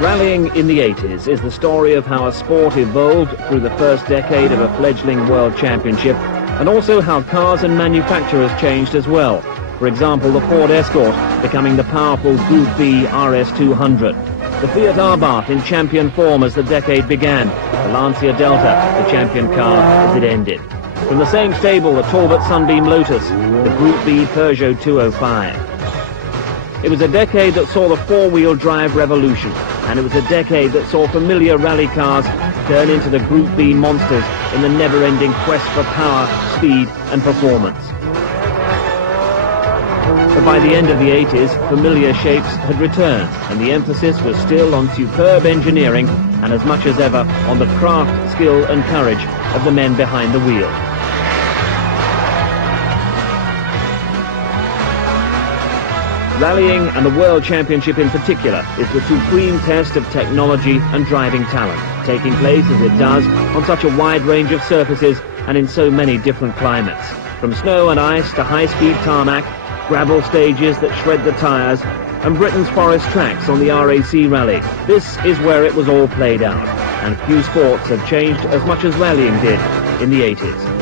Rallying in the 80s is the story of how a sport evolved through the first decade of a fledgling world championship, and also how cars and manufacturers changed as well. For example, the Ford Escort becoming the powerful Group B RS200. The Fiat Abarth in champion form as the decade began. The Lancia Delta, the champion car, as it ended. From the same stable, the Talbot Sunbeam Lotus, the Group B Peugeot 205. It was a decade that saw the four-wheel drive revolution, and it was a decade that saw familiar rally cars turn into the Group B monsters in the never-ending quest for power, speed and performance. But by the end of the 80s, familiar shapes had returned, and the emphasis was still on superb engineering and as much as ever on the craft, skill and courage of the men behind the wheel. Rallying, and the World Championship in particular, is the supreme test of technology and driving talent, taking place as it does on such a wide range of surfaces and in so many different climates. From snow and ice to high-speed tarmac, gravel stages that shred the tyres, and Britain's forest tracks on the RAC Rally. This is where it was all played out, and few sports have changed as much as rallying did in the 80s.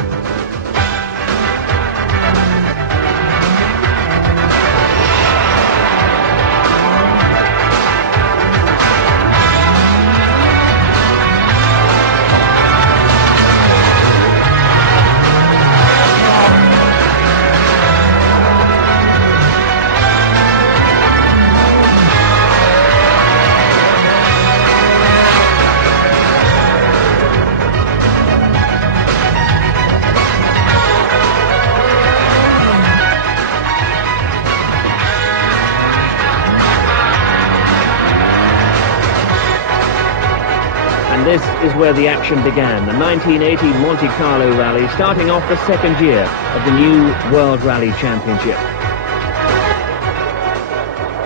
This is where the action began, the 1980 Monte Carlo Rally, starting off the second year of the new World Rally Championship.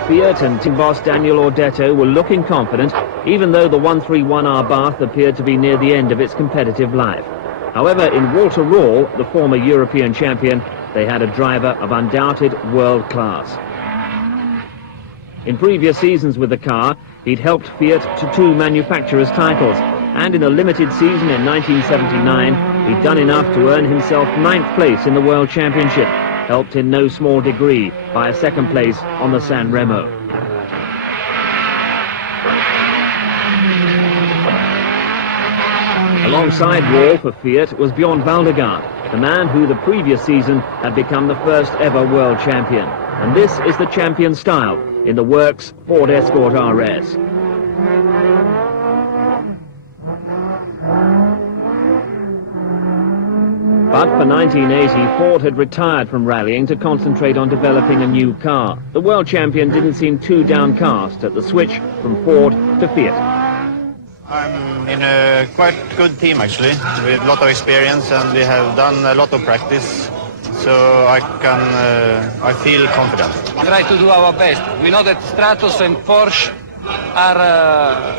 Fiat and team boss Daniel Ordetto were looking confident, even though the 131 Abarth appeared to be near the end of its competitive life. However, in Walter Röhrl, the former European champion, they had a driver of undoubted world class. In previous seasons with the car, he'd helped Fiat to 2 manufacturers' titles, and in a limited season in 1979, he'd done enough to earn himself 9th place in the World Championship, helped in no small degree by a 2nd place on the San Remo. Alongside Röhrl for Fiat was Björn Waldegard, the man who the previous season had become the first ever world champion. And this is the champion style in the works Ford Escort RS. But for 1980, Ford had retired from rallying to concentrate on developing a new car. The world champion didn't seem too downcast at the switch from Ford to Fiat. I'm in a quite good team actually, with a lot of experience, and we have done a lot of practice. So I feel confident. We try to do our best. We know that Stratos and Porsche are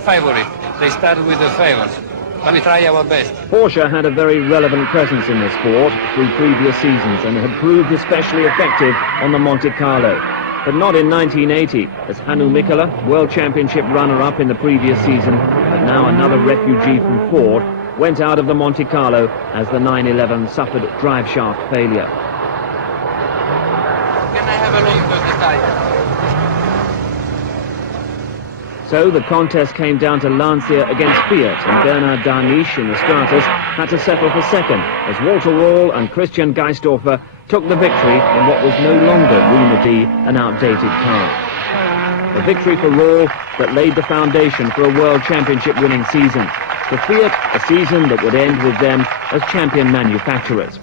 favorite. They start with the favors. But we try our best. Porsche had a very relevant presence in the sport through previous seasons and had proved especially effective on the Monte Carlo. But not in 1980, as Hannu Mikkola, World Championship runner-up in the previous season, but now another refugee from Ford, went out of the Monte Carlo as the 911 suffered drive shaft failure. Can I have a look at the tire? So the contest came down to Lancia against Fiat, and Bernard Darniche in the Stratos had to settle for 2nd, as Walter Röhrl and Christian Geisdorfer took the victory in what was no longer rumoured to be an outdated car. A victory for Röhrl that laid the foundation for a World Championship winning season. For Fiat, a season that would end with them as champion manufacturers.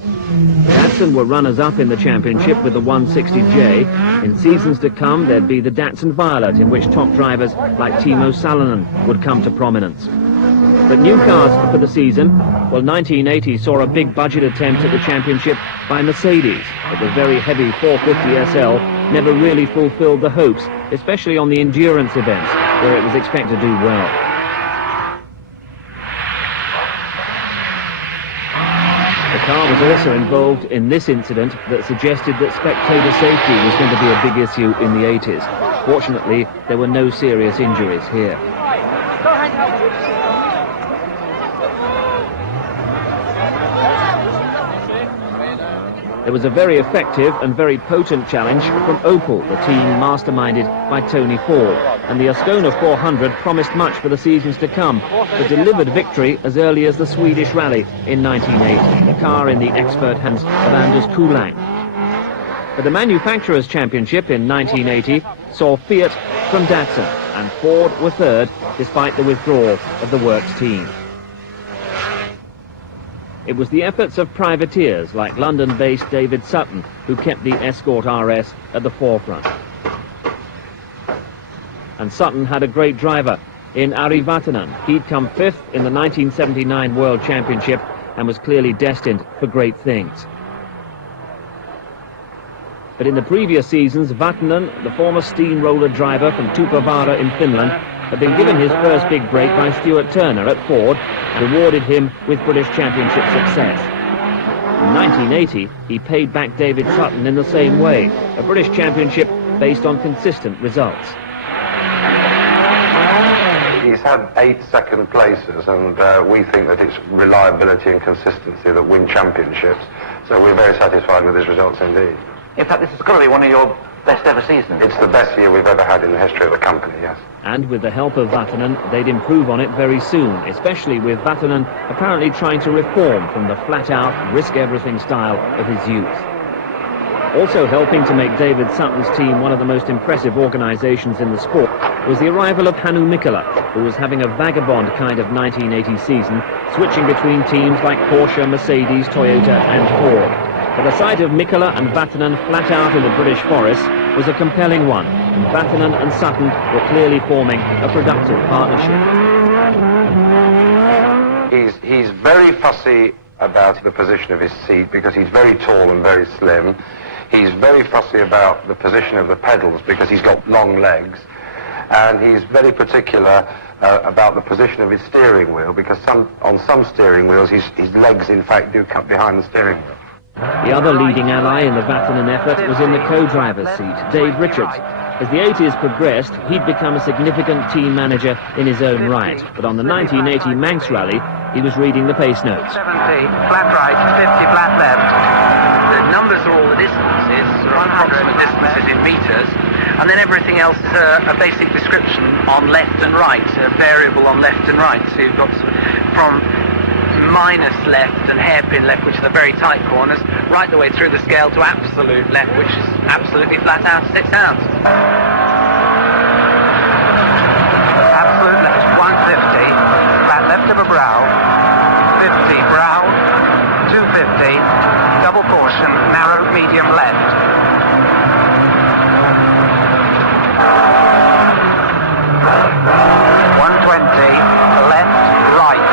Datsun were runners-up in the championship with the 160J. In seasons to come, there'd be the Datsun Violet, in which top drivers like Timo Salonen would come to prominence. But new cars for the season, well, 1980 saw a big budget attempt at the championship by Mercedes, but the very heavy 450 SL never really fulfilled the hopes, especially on the endurance events, where it was expected to do well. The car was also involved in this incident that suggested that spectator safety was going to be a big issue in the 80s. Fortunately, there were no serious injuries here. There was a very effective and very potent challenge from Opel, the team masterminded by Tony Ford, and the Ascona 400 promised much for the seasons to come, but delivered victory as early as the Swedish Rally in 1980, the car in the expert hands of Anders Kulang. But the Manufacturers' Championship in 1980 saw Fiat from Datsun, and Ford were third, despite the withdrawal of the Works team. It was the efforts of privateers like London-based David Sutton who kept the Escort RS at the forefront. And Sutton had a great driver in Ari Vatanen. He'd come fifth in the 1979 World Championship and was clearly destined for great things. But in the previous seasons, Vatanen, the former steamroller driver from Tupovara in Finland, had been given his first big break by Stuart Turner at Ford, rewarded him with British Championship success. In 1980, he paid back David Sutton in the same way, a British Championship based on consistent results. He's had 8 second places, and we think that it's reliability and consistency that win championships, so we're very satisfied with his results indeed. In fact, this is going to be one of your best ever seasons. It's the best year we've ever had in the history of the company, yes. And with the help of Vatanen, they'd improve on it very soon, especially with Vatanen apparently trying to reform from the flat-out, risk-everything style of his youth. Also helping to make David Sutton's team one of the most impressive organisations in the sport was the arrival of Hannu Mikkola, who was having a vagabond kind of 1980 season, switching between teams like Porsche, Mercedes, Toyota and Ford. But the sight of Mikkola and Vatanen flat out in the British forest was a compelling one, and Vatanen and Sutton were clearly forming a productive partnership. He's very fussy about the position of his seat because he's very tall and very slim. He's very fussy about the position of the pedals because he's got long legs. And he's very particular about the position of his steering wheel because on some steering wheels his legs in fact do cut behind the steering wheel. The other leading ally in the Vatanen effort was in the co-driver's seat, Dave Richards. As the 80s progressed, he'd become a significant team manager in his own right. But on the 1980 Manx Rally, he was reading the pace notes. 70, flat right, 50, flat left. The numbers are all the distances, approximate distances in meters, and then everything else is a basic description on left and right, a variable on left and right. So you've got from minus left and hairpin left, which are the very tight corners, right the way through the scale to absolute left, which is absolutely flat out, sticks out. Absolute left, 150, flat left of a brow, 50 brow, 250, double caution, narrow medium left. 120, left, right.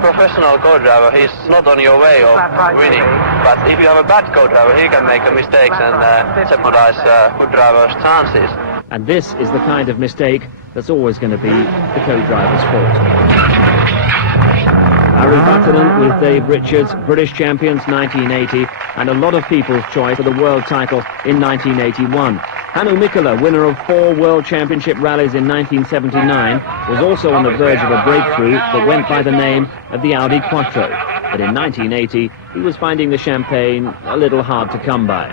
Professional co-driver, he's not on your way of winning, but if you have a bad co-driver, he can make a mistakes and jeopardize good driver's chances. And this is the kind of mistake that's always going to be the co-driver's fault. Ari Vatanen with Dave Richards, British champions 1980, and a lot of people's choice for the world title in 1981. Hannu Mikkola, winner of 4 World Championship rallies in 1979, was also on the verge of a breakthrough that went by the name of the Audi Quattro. But in 1980, he was finding the champagne a little hard to come by.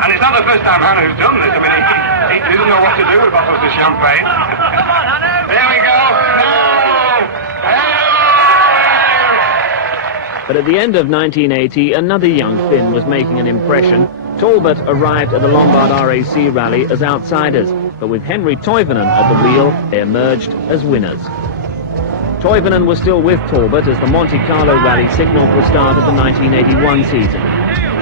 And it's not the first time Hannu's done this. I mean, he doesn't know what to do with bottles of champagne. There we go. But at the end of 1980, another young Finn was making an impression. Talbot arrived at the Lombard RAC rally as outsiders, but with Henry Toivonen at the wheel, they emerged as winners. Toivonen was still with Talbot as the Monte Carlo rally signalled the start of the 1981 season.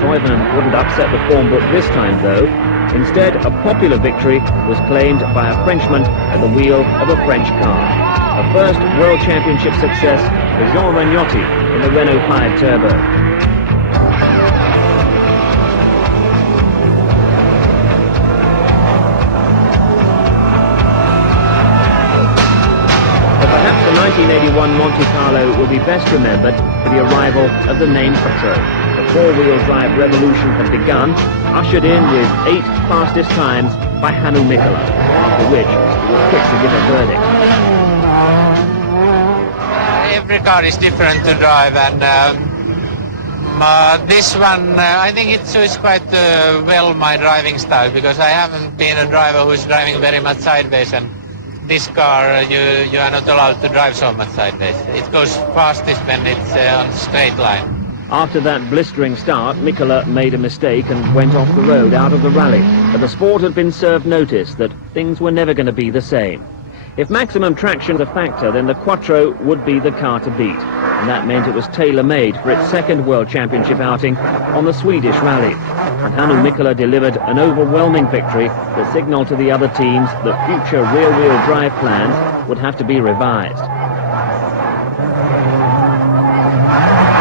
Toivonen wouldn't upset the form book this time, though. Instead, a popular victory was claimed by a Frenchman at the wheel of a French car. A first World Championship success for Jean Ragnotti in the Renault 5 Turbo. But perhaps the 1981 Monte Carlo will be best remembered for the arrival of the name Quattro. The four-wheel drive revolution had begun, ushered in with 8 fastest times by Hannu Mikkola, after which he was quick to give a verdict. Every car is different to drive, and this one, I think it suits quite well my driving style, because I haven't been a driver who's driving very much sideways, and this car, you are not allowed to drive so much sideways. It goes fastest when it's on straight line. After that blistering start, Mikkola made a mistake and went off the road out of the rally. But the sport had been served notice that things were never going to be the same. If maximum traction was a factor, then the Quattro would be the car to beat. And that meant it was tailor-made for its second World Championship outing on the Swedish Rally. And Hannu Mikkola delivered an overwhelming victory that signalled to the other teams that future rear-wheel drive plans would have to be revised.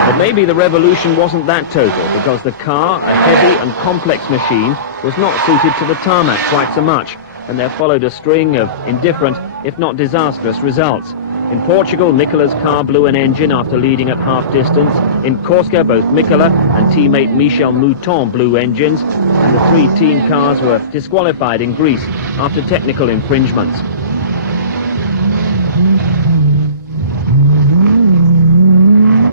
But maybe the revolution wasn't that total, because the car, a heavy and complex machine, was not suited to the tarmac quite so much, and there followed a string of indifferent, if not disastrous, results. In Portugal, Mikkola's car blew an engine after leading at half-distance. In Corsica, both Mikkola and teammate Michel Mouton blew engines, and the 3 team cars were disqualified in Greece after technical infringements.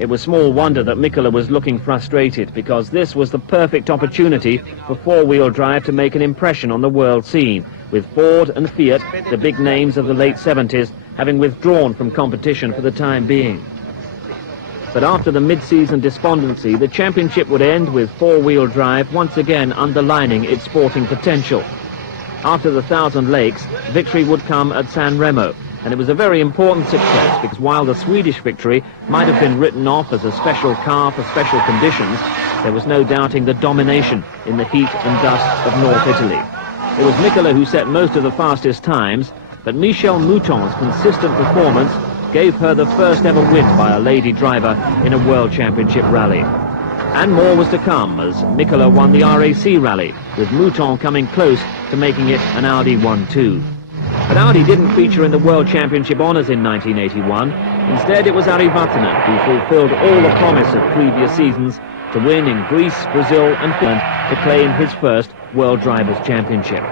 It was small wonder that Mikkola was looking frustrated, because this was the perfect opportunity for four-wheel drive to make an impression on the world scene, with Ford and Fiat, the big names of the late 70s, having withdrawn from competition for the time being. But after the mid-season despondency, the championship would end with four-wheel drive once again underlining its sporting potential. After the Thousand Lakes, victory would come at San Remo, and it was a very important success, because while the Swedish victory might have been written off as a special car for special conditions, there was no doubting the domination in the heat and dust of North Italy. It was Mikkola who set most of the fastest times, but Michel Mouton's consistent performance gave her the first ever win by a lady driver in a World Championship rally. And more was to come, as Mikkola won the RAC rally, with Mouton coming close to making it an Audi 1-2. But Audi didn't feature in the World Championship honours in 1981. Instead, it was Ari Vatanen who fulfilled all the promise of previous seasons to win in Greece, Brazil and Finland to claim his first World Drivers' Championship.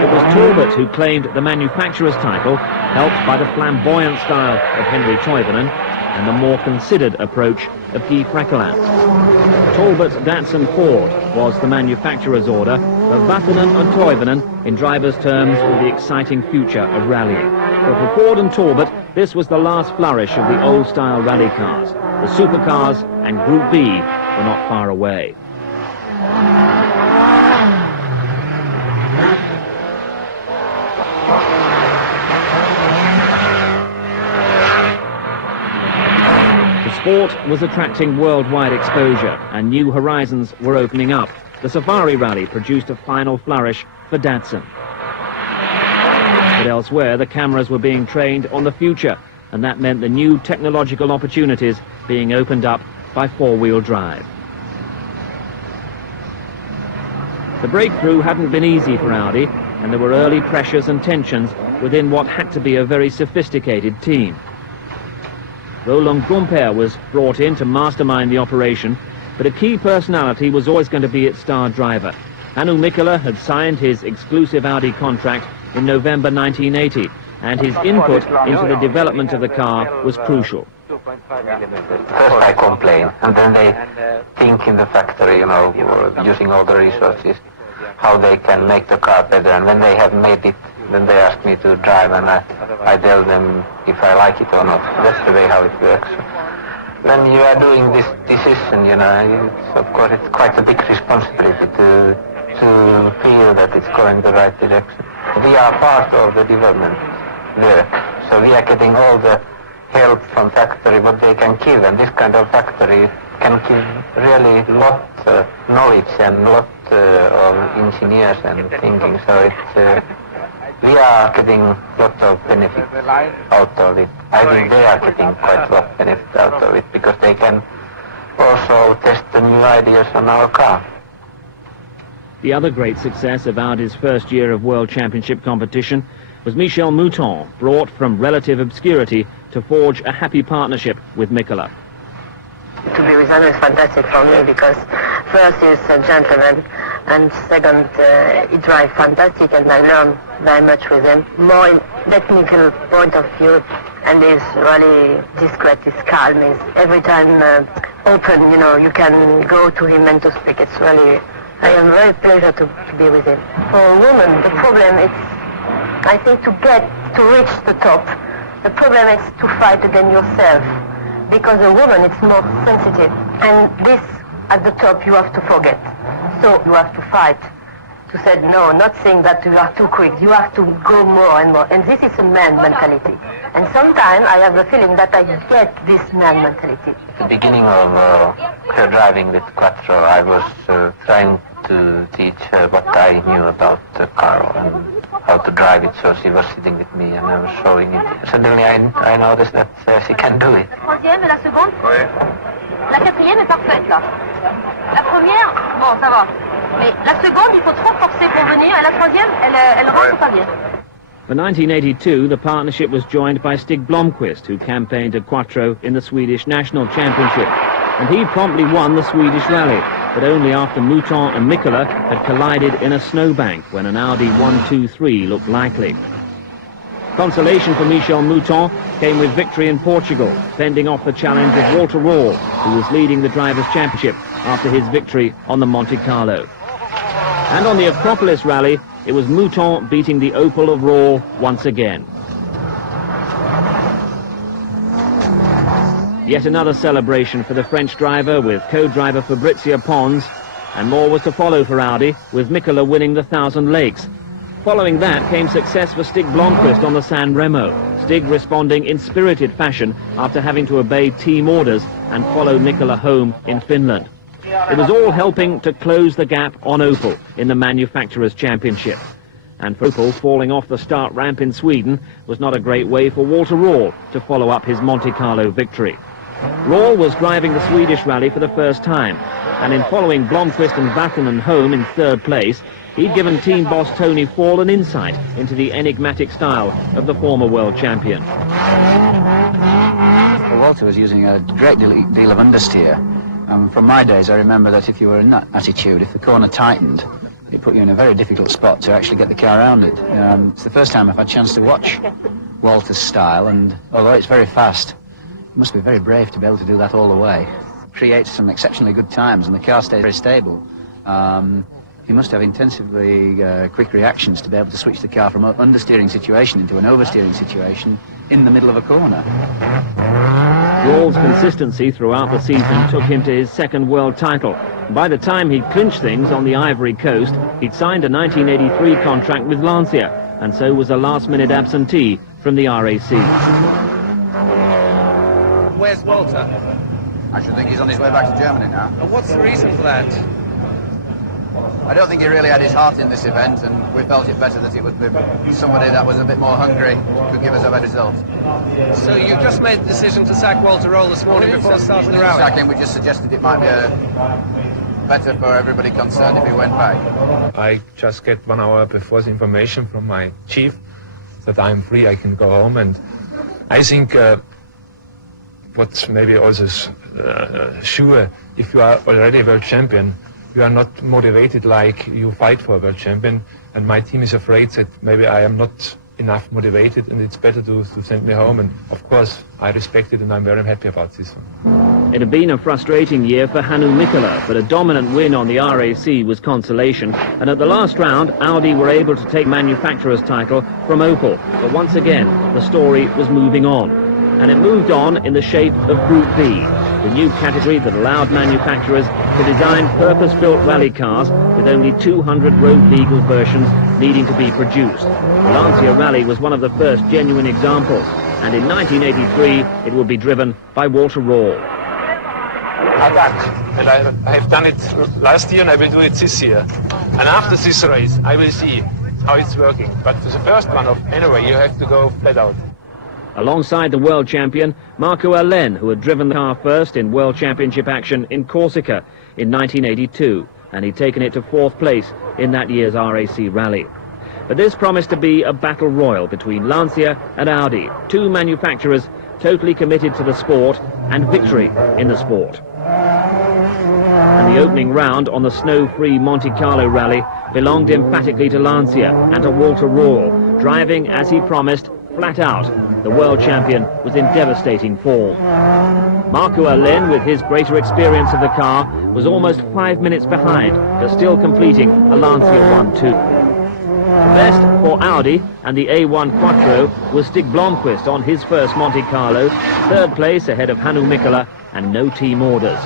It was Talbot who claimed the manufacturer's title, helped by the flamboyant style of Henry Toivonen and the more considered approach of Guy Freckeland. Talbot Datsun Ford was the manufacturer's order, but Vatanen and Toivonen, in drivers' terms, were the exciting future of rallying. But for Ford and Talbot, this was the last flourish of the old-style rally cars. The supercars and Group B were not far away. The sport was attracting worldwide exposure, and new horizons were opening up. The Safari Rally produced a final flourish for Datsun. But elsewhere, the cameras were being trained on the future, and that meant the new technological opportunities being opened up by four-wheel drive. The breakthrough hadn't been easy for Audi, and there were early pressures and tensions within what had to be a very sophisticated team. Roland Gumpert was brought in to mastermind the operation, but a key personality was always going to be its star driver. Hannu Mikkola had signed his exclusive Audi contract in November 1980, and his input into the development of the car was crucial. First I complain, and then they think in the factory, using all the resources, how they can make the car better, and when they have made it, then they ask me to drive, and I tell them if I like it or not. That's the way how it works. When you are doing this decision, of course it's quite a big responsibility to feel that it's going the right direction. We are part of the development work, so we are getting all the help from factory what they can give, and this kind of factory can give really lot of knowledge and lot of engineers and thinking, so it's we are getting a lot of benefit out of it. I think they are getting quite a lot of benefit out of it, because they can also test the new ideas on our car. The other great success of Audi's first year of World Championship competition was Michel Mouton, brought from relative obscurity to forge a happy partnership with Mikkola. To be with always fantastic for me because first he's a gentleman and second he drives fantastic and I learn very much with him. More in technical point of view and he's really discreet, he's calm, he's every time open, you know, you can go to him and to speak. It's really, I am very pleasure to be with him. For a woman, the problem is, I think to reach the top, the problem is to fight against yourself. Because a woman is more sensitive. And this, at the top, you have to forget. So you have to fight. To say no, not saying that you are too quick. You have to go more and more. And this is a man mentality. And sometimes I have the feeling that I get this man mentality. At the beginning of driving with Quattro, I was trying to teach her what I knew about the car and how to drive it, so she was sitting with me and I was showing it. Suddenly I noticed that she can do it. La troisième et la seconde. La quatrième est parfaite là. La première, bon ça va. Mais la seconde, il faut trop forcer pour venir. Et la troisième, elle rentre pas bien. For 1982, the partnership was joined by Stig Blomqvist, who campaigned at Quattro in the Swedish National Championship. And he promptly won the Swedish Rally, but only after Mouton and Mikkola had collided in a snowbank when an Audi 123 looked likely. Consolation for Michel Mouton came with victory in Portugal, fending off the challenge of Walter Rall, who was leading the Drivers' Championship after his victory on the Monte Carlo. And on the Acropolis Rally, it was Mouton beating the Opel of Rall once again. Yet another celebration for the French driver with co-driver Fabrizio Pons, and more was to follow for Audi, with Mikkola winning the 1,000 Lakes. Following that came success for Stig Blomqvist on the San Remo, Stig responding in spirited fashion after having to obey team orders and follow Mikkola home in Finland. It was all helping to close the gap on Opel in the Manufacturers' Championship. And for Opel, falling off the start ramp in Sweden was not a great way for Walter Rall to follow up his Monte Carlo victory. Rall was driving the Swedish Rally for the first time, and in following Blomqvist and Vatanen home in third place, he'd given team boss Tony Fall an insight into the enigmatic style of the former world champion. Walter was using a great deal of understeer. From my days, I remember that if you were in that attitude, if the corner tightened, it put you in a very difficult spot to actually get the car around it. It's the first time I've had a chance to watch Walter's style, and although it's very fast, it must be very brave to be able to do that all the way. It creates some exceptionally good times, and the car stays very stable. You must have intensively quick reactions to be able to switch the car from an understeering situation into an oversteering situation in the middle of a corner. Rall's consistency throughout the season took him to his second world title. By the time he'd clinched things on the Ivory Coast, he'd signed a 1983 contract with Lancia, and so was a last-minute absentee from the RAC. Where's Walter? I should think he's on his way back to Germany now. And what's the reason for that? I don't think he really had his heart in this event, and we felt it better that it would be somebody that was a bit more hungry, could give us a better result. So you just made the decision to sack Walter Rall this morning before starting the rally? Sack him, we just suggested it might be better for everybody concerned if he went back. I just get 1 hour before the information from my chief that I'm free, I can go home, and I think what's maybe also sure, if you are already world champion, you are not motivated like you fight for a world champion, and my team is afraid that maybe I am not enough motivated and it's better to send me home, and of course I respect it and I'm very happy about this one. It had been a frustrating year for Hannu Mikkola, but a dominant win on the RAC was consolation, and at the last round Audi were able to take manufacturer's title from Opel, but once again the story was moving on. And it moved on in the shape of Group B, the new category that allowed manufacturers to design purpose-built rally cars with only 200 road-legal versions needing to be produced. The Lancia Rally was one of the first genuine examples, and in 1983 it would be driven by Walter Rall. I have done it last year and I will do it this year. And after this race I will see how it's working. But for the first one, anyway, you have to go flat out. Alongside the world champion, Marco Allen, who had driven the car first in World Championship action in Corsica in 1982, and he'd taken it to fourth place in that year's RAC Rally. But this promised to be a battle royal between Lancia and Audi, two manufacturers totally committed to the sport and victory in the sport. the opening round on the snow-free Monte Carlo rally belonged emphatically to Lancia and to Walter Rall, driving as he promised, flat out. The world champion was in devastating form. Marco Allen, with his greater experience of the car, was almost 5 minutes behind, but still completing a Lancia 1-2. The best for Audi and the A1 Quattro was Stig Blomqvist on his first Monte Carlo, third place ahead of Hannu Mikkola, and no team orders.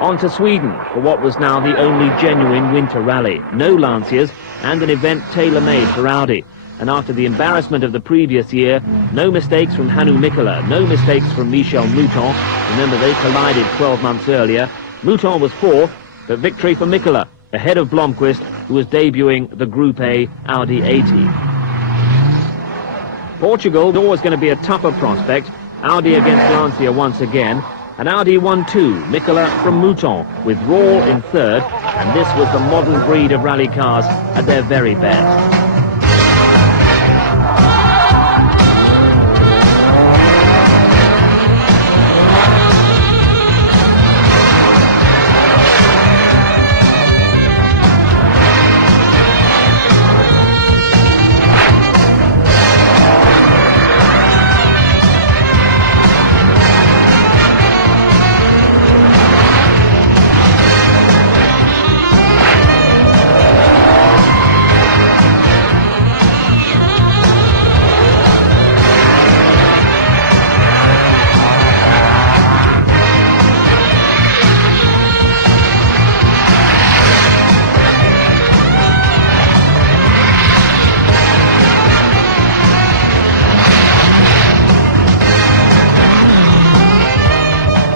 On to Sweden for what was now the only genuine winter rally. No Lancias and an event tailor-made for Audi. And after the embarrassment of the previous year, no mistakes from Hannu Mikkola, no mistakes from Michel Mouton. Remember, they collided 12 months earlier. Mouton was fourth, but victory for Mikkola, ahead of Blomqvist, who was debuting the Group A Audi 80. Portugal is always going to be a tougher prospect. Audi against Lancia once again. And Audi 1-2, Mikkola from Mouton, with Rall in third. And this was the modern breed of rally cars at their very best.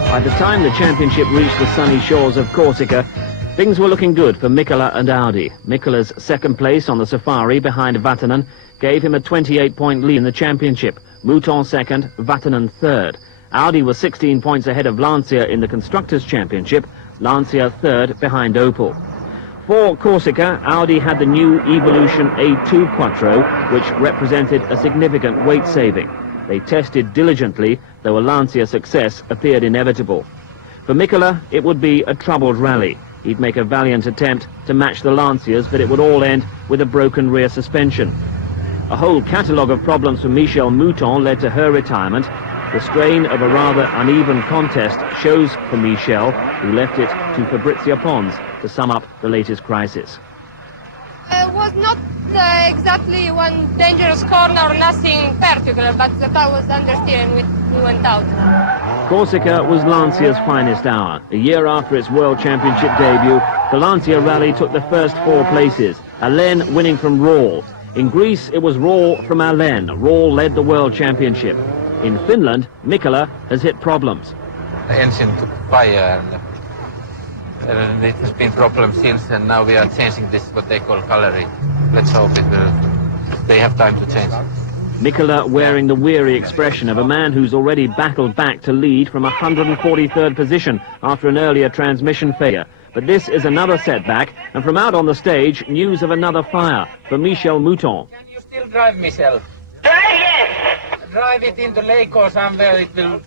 By the time the championship reached the sunny shores of Corsica, things were looking good for Mikkola and Audi. Mikkola's second place on the Safari behind Vatanen gave him a 28-point lead in the championship. Mouton second, Vatanen third. Audi was 16 points ahead of Lancia in the Constructors' Championship, Lancia third behind Opel. For Corsica, Audi had the new Evolution A2 Quattro, which represented a significant weight saving. They tested diligently, though a Lancia success appeared inevitable. For Mikkola, it would be a troubled rally. He'd make a valiant attempt to match the Lancias, but it would all end with a broken rear suspension. A whole catalogue of problems for Michel Mouton led to her retirement. The strain of a rather uneven contest shows for Michel, who left it to Fabrizio Pons to sum up the latest crisis. It was not exactly one dangerous corner, nothing particular, but the car was understeer and we went out. Corsica was Lancia's finest hour. A year after its World Championship debut, the Lancia Rally took the first 4 places, Allen winning from Rall. In Greece, it was Rall from Allen. Rall led the World Championship. In Finland, Mikkola has hit problems. The engine took fire and it has been problems since, and now we are changing this, what they call gallery. Let's hope they have time to change. Mikkola wearing the weary expression of a man who's already battled back to lead from 143rd position after an earlier transmission failure. But this is another setback, and from out on the stage, news of another fire for Michel Mouton. Can you still drive, Michel? Drive it into lake or somewhere, it will,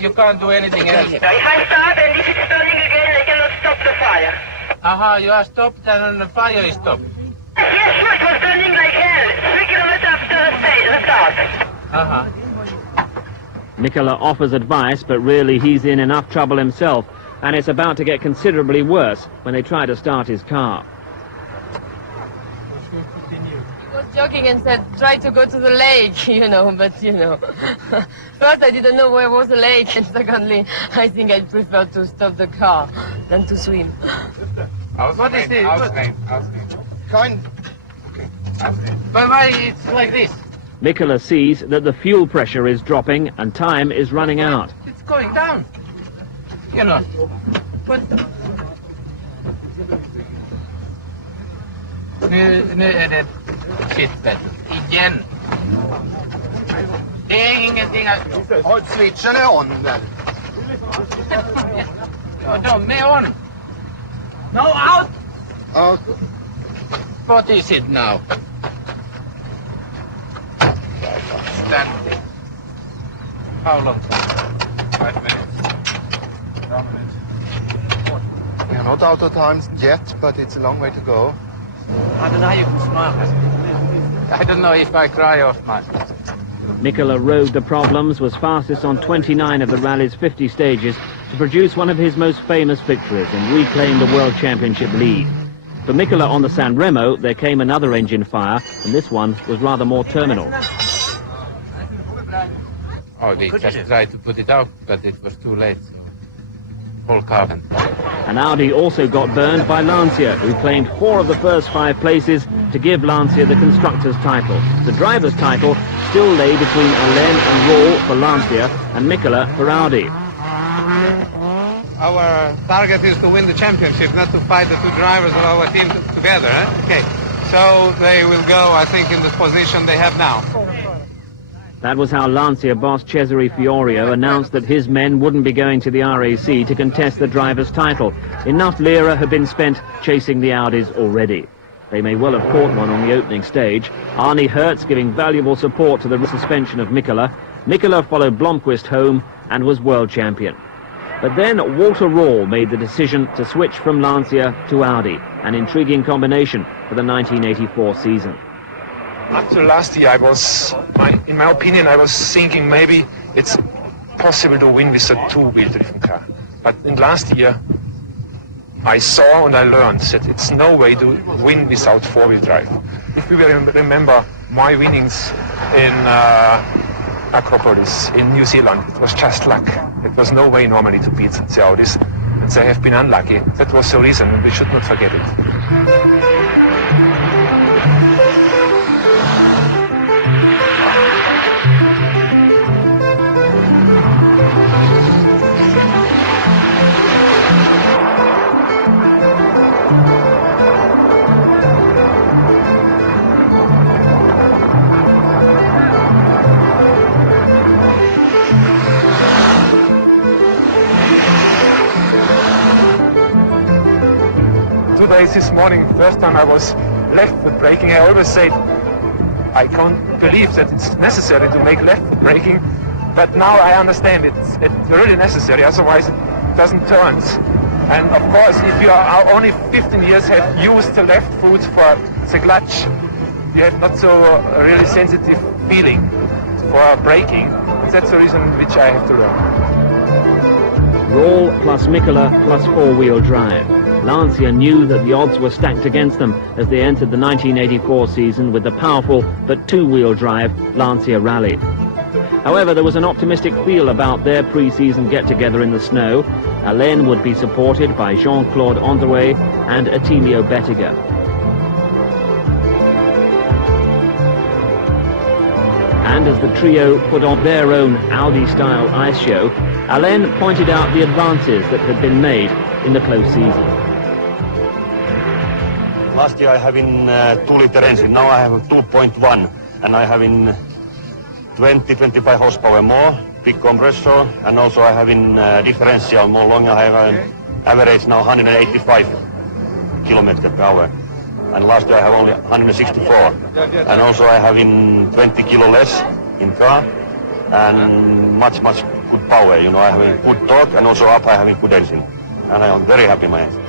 you can't do anything else. If I start and if it's turning again, I cannot stop the fire. Aha, you are stopped and the fire is stopped. Yes, it was turning like hell. 3 kilometers after the start. Aha. Mikkola offers advice, but really he's in enough trouble himself, and it's about to get considerably worse when they try to start his car. Joking and said, try to go to the lake, but first I didn't know where was the lake, and secondly, I think I'd prefer to stop the car than to swim. What is this? Kind. But why it's like this? Mikkola sees that the fuel pressure is dropping and time is running out. It's going down. But... Sitter igen. Det är ingenting att... Har switchen är on där. Ja, de är on. No, out! Ja. What is it now? Standing. How long? 5 minutes. We are not out of time yet, but it's a long way to go. I don't know how you can smile. I don't know if I cry or smile. Mikola rode the problems, was fastest on 29 of the rally's 50 stages to produce one of his most famous victories and reclaim the World Championship lead. For Mikola on the San Remo, there came another engine fire, and this one was rather more terminal. Oh, we just tried to put it out, but it was too late. Whole car went. And Audi also got burned by Lancia, who claimed 4 of the first 5 places to give Lancia the constructors' title. The driver's title still lay between Alain and Rall for Lancia and Mikola for Audi. Our target is to win the championship, not to fight the 2 drivers of our team together. Okay, so they will go, I think, in the position they have now. That was how Lancia boss Cesare Fiorio announced that his men wouldn't be going to the RAC to contest the driver's title. Enough lira had been spent chasing the Audis already. They may well have caught one on the opening stage. Arne Hertz giving valuable support to the suspension of Mikola. Mikola followed Blomqvist home and was world champion. But then Walter Rall made the decision to switch from Lancia to Audi, an intriguing combination for the 1984 season. After last year, in my opinion, I was thinking maybe it's possible to win with a 2-wheel driven car. But in last year, I saw and I learned that it's no way to win without 4-wheel drive. If we remember my winnings in Acropolis in New Zealand, it was just luck. It was no way normally to beat the Audis, and they have been unlucky. That was the reason, and we should not forget it. This morning, first time I was left foot braking. I always said I can't believe that it's necessary to make left foot braking, but now I understand it's really necessary, otherwise it doesn't turn. And of course, if you are only 15 years have used the left foot for the clutch, you have not so really sensitive feeling for braking. That's the reason which I have to learn. Rall plus Mikola plus 4-wheel drive. Lancia knew that the odds were stacked against them as they entered the 1984 season with the powerful but 2-wheel drive Lancia Ralli. However, there was an optimistic feel about their pre-season get-together in the snow. Alain would be supported by Jean-Claude Androuet and Attilio Bettiger. And as the trio put on their own Audi-style ice show, Alain pointed out the advances that had been made in the close season. Last year I have in 2-liter engine, now I have 2.1, and I have in 20-25 horsepower more, big compressor, and also I have in differential more longer. I have an average now 185 kilometers per hour, and last year I have only 164, and also I have in 20 kilo less in car, and much good power. You know, I have a good torque, and also up I have a good engine, and I am very happy my engine.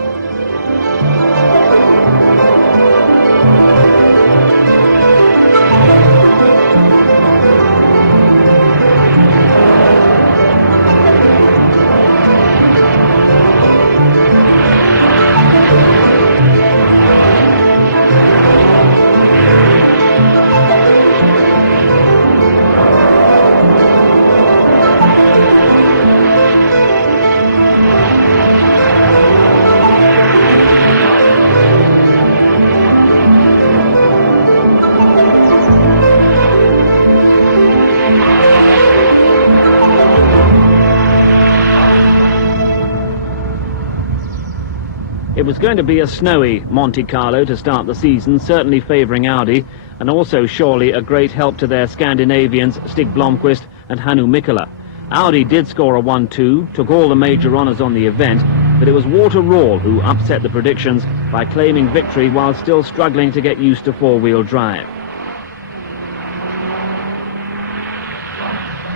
It was going to be a snowy Monte Carlo to start the season, certainly favouring Audi, and also surely a great help to their Scandinavians Stig Blomqvist and Hannu Mikola. Audi did score a 1-2, took all the major honours on the event, but it was Walter Rall who upset the predictions by claiming victory while still struggling to get used to four-wheel drive.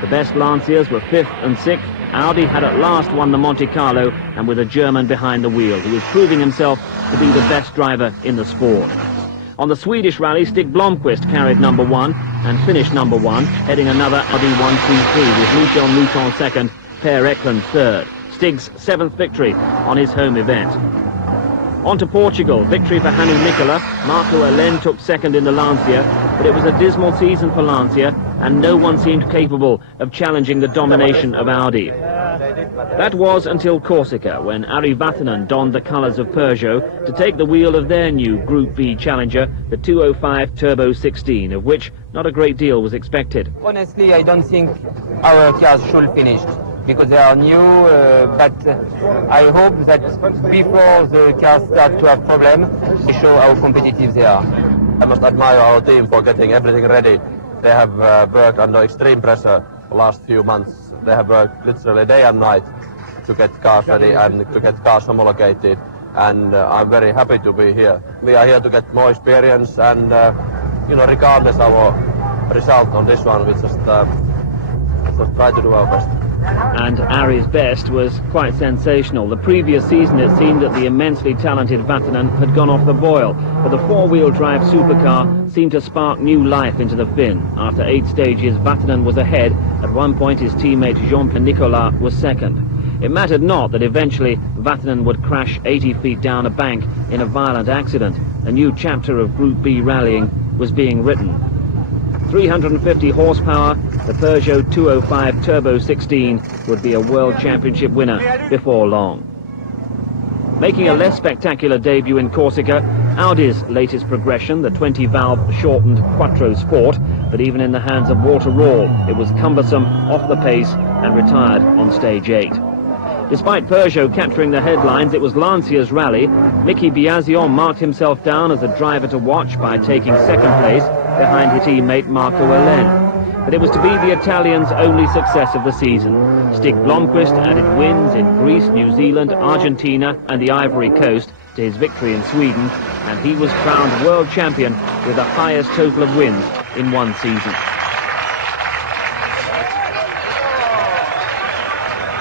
The best Lanciers were 5th and 6th. Audi had at last won the Monte Carlo, and with a German behind the wheel, who was proving himself to be the best driver in the sport. On the Swedish rally, Stig Blomqvist carried number 1 and finished number 1, heading another Audi 1-2-3 with Michel Mouton second, Per Eklund third. Stig's 7th victory on his home event. On to Portugal, victory for Hannu Mikkola. Marco Alen took second in the Lancia, but it was a dismal season for Lancia, and no one seemed capable of challenging the domination of Audi. That was until Corsica, when Ari Vatanen donned the colours of Peugeot to take the wheel of their new Group B challenger, the 205 Turbo 16, of which not a great deal was expected. Honestly, I don't think our cars should finish, because they are new, but I hope that before the cars start to have problems, they show how competitive they are. I must admire our team for getting everything ready. They have worked under extreme pressure the last few months. They have worked literally day and night to get cars ready and to get cars homologated, and I'm very happy to be here. We are here to get more experience, and regardless of our result on this one, we just try to do our best. And Ari's best was quite sensational. The previous season it seemed that the immensely talented Vatanen had gone off the boil, but the four-wheel drive supercar seemed to spark new life into the Finn. After 8 stages, Vatanen was ahead. At one point his teammate Jean-Pierre Nicolas was second. It mattered not that eventually Vatanen would crash 80 feet down a bank in a violent accident. A new chapter of Group B rallying was being written. 350 horsepower, the Peugeot 205 Turbo 16 would be a World Championship winner before long. Making a less spectacular debut in Corsica, Audi's latest progression, the 20-valve shortened Quattro Sport, but even in the hands of Walter Rall, it was cumbersome, off the pace, and retired on stage 8. Despite Peugeot capturing the headlines, it was Lancia's rally. Mickey Biasion marked himself down as a driver to watch by taking second place behind his teammate Marco Alen. But it was to be the Italian's only success of the season. Stig Blomqvist added wins in Greece, New Zealand, Argentina and the Ivory Coast to his victory in Sweden, and he was crowned world champion with the highest total of wins in one season.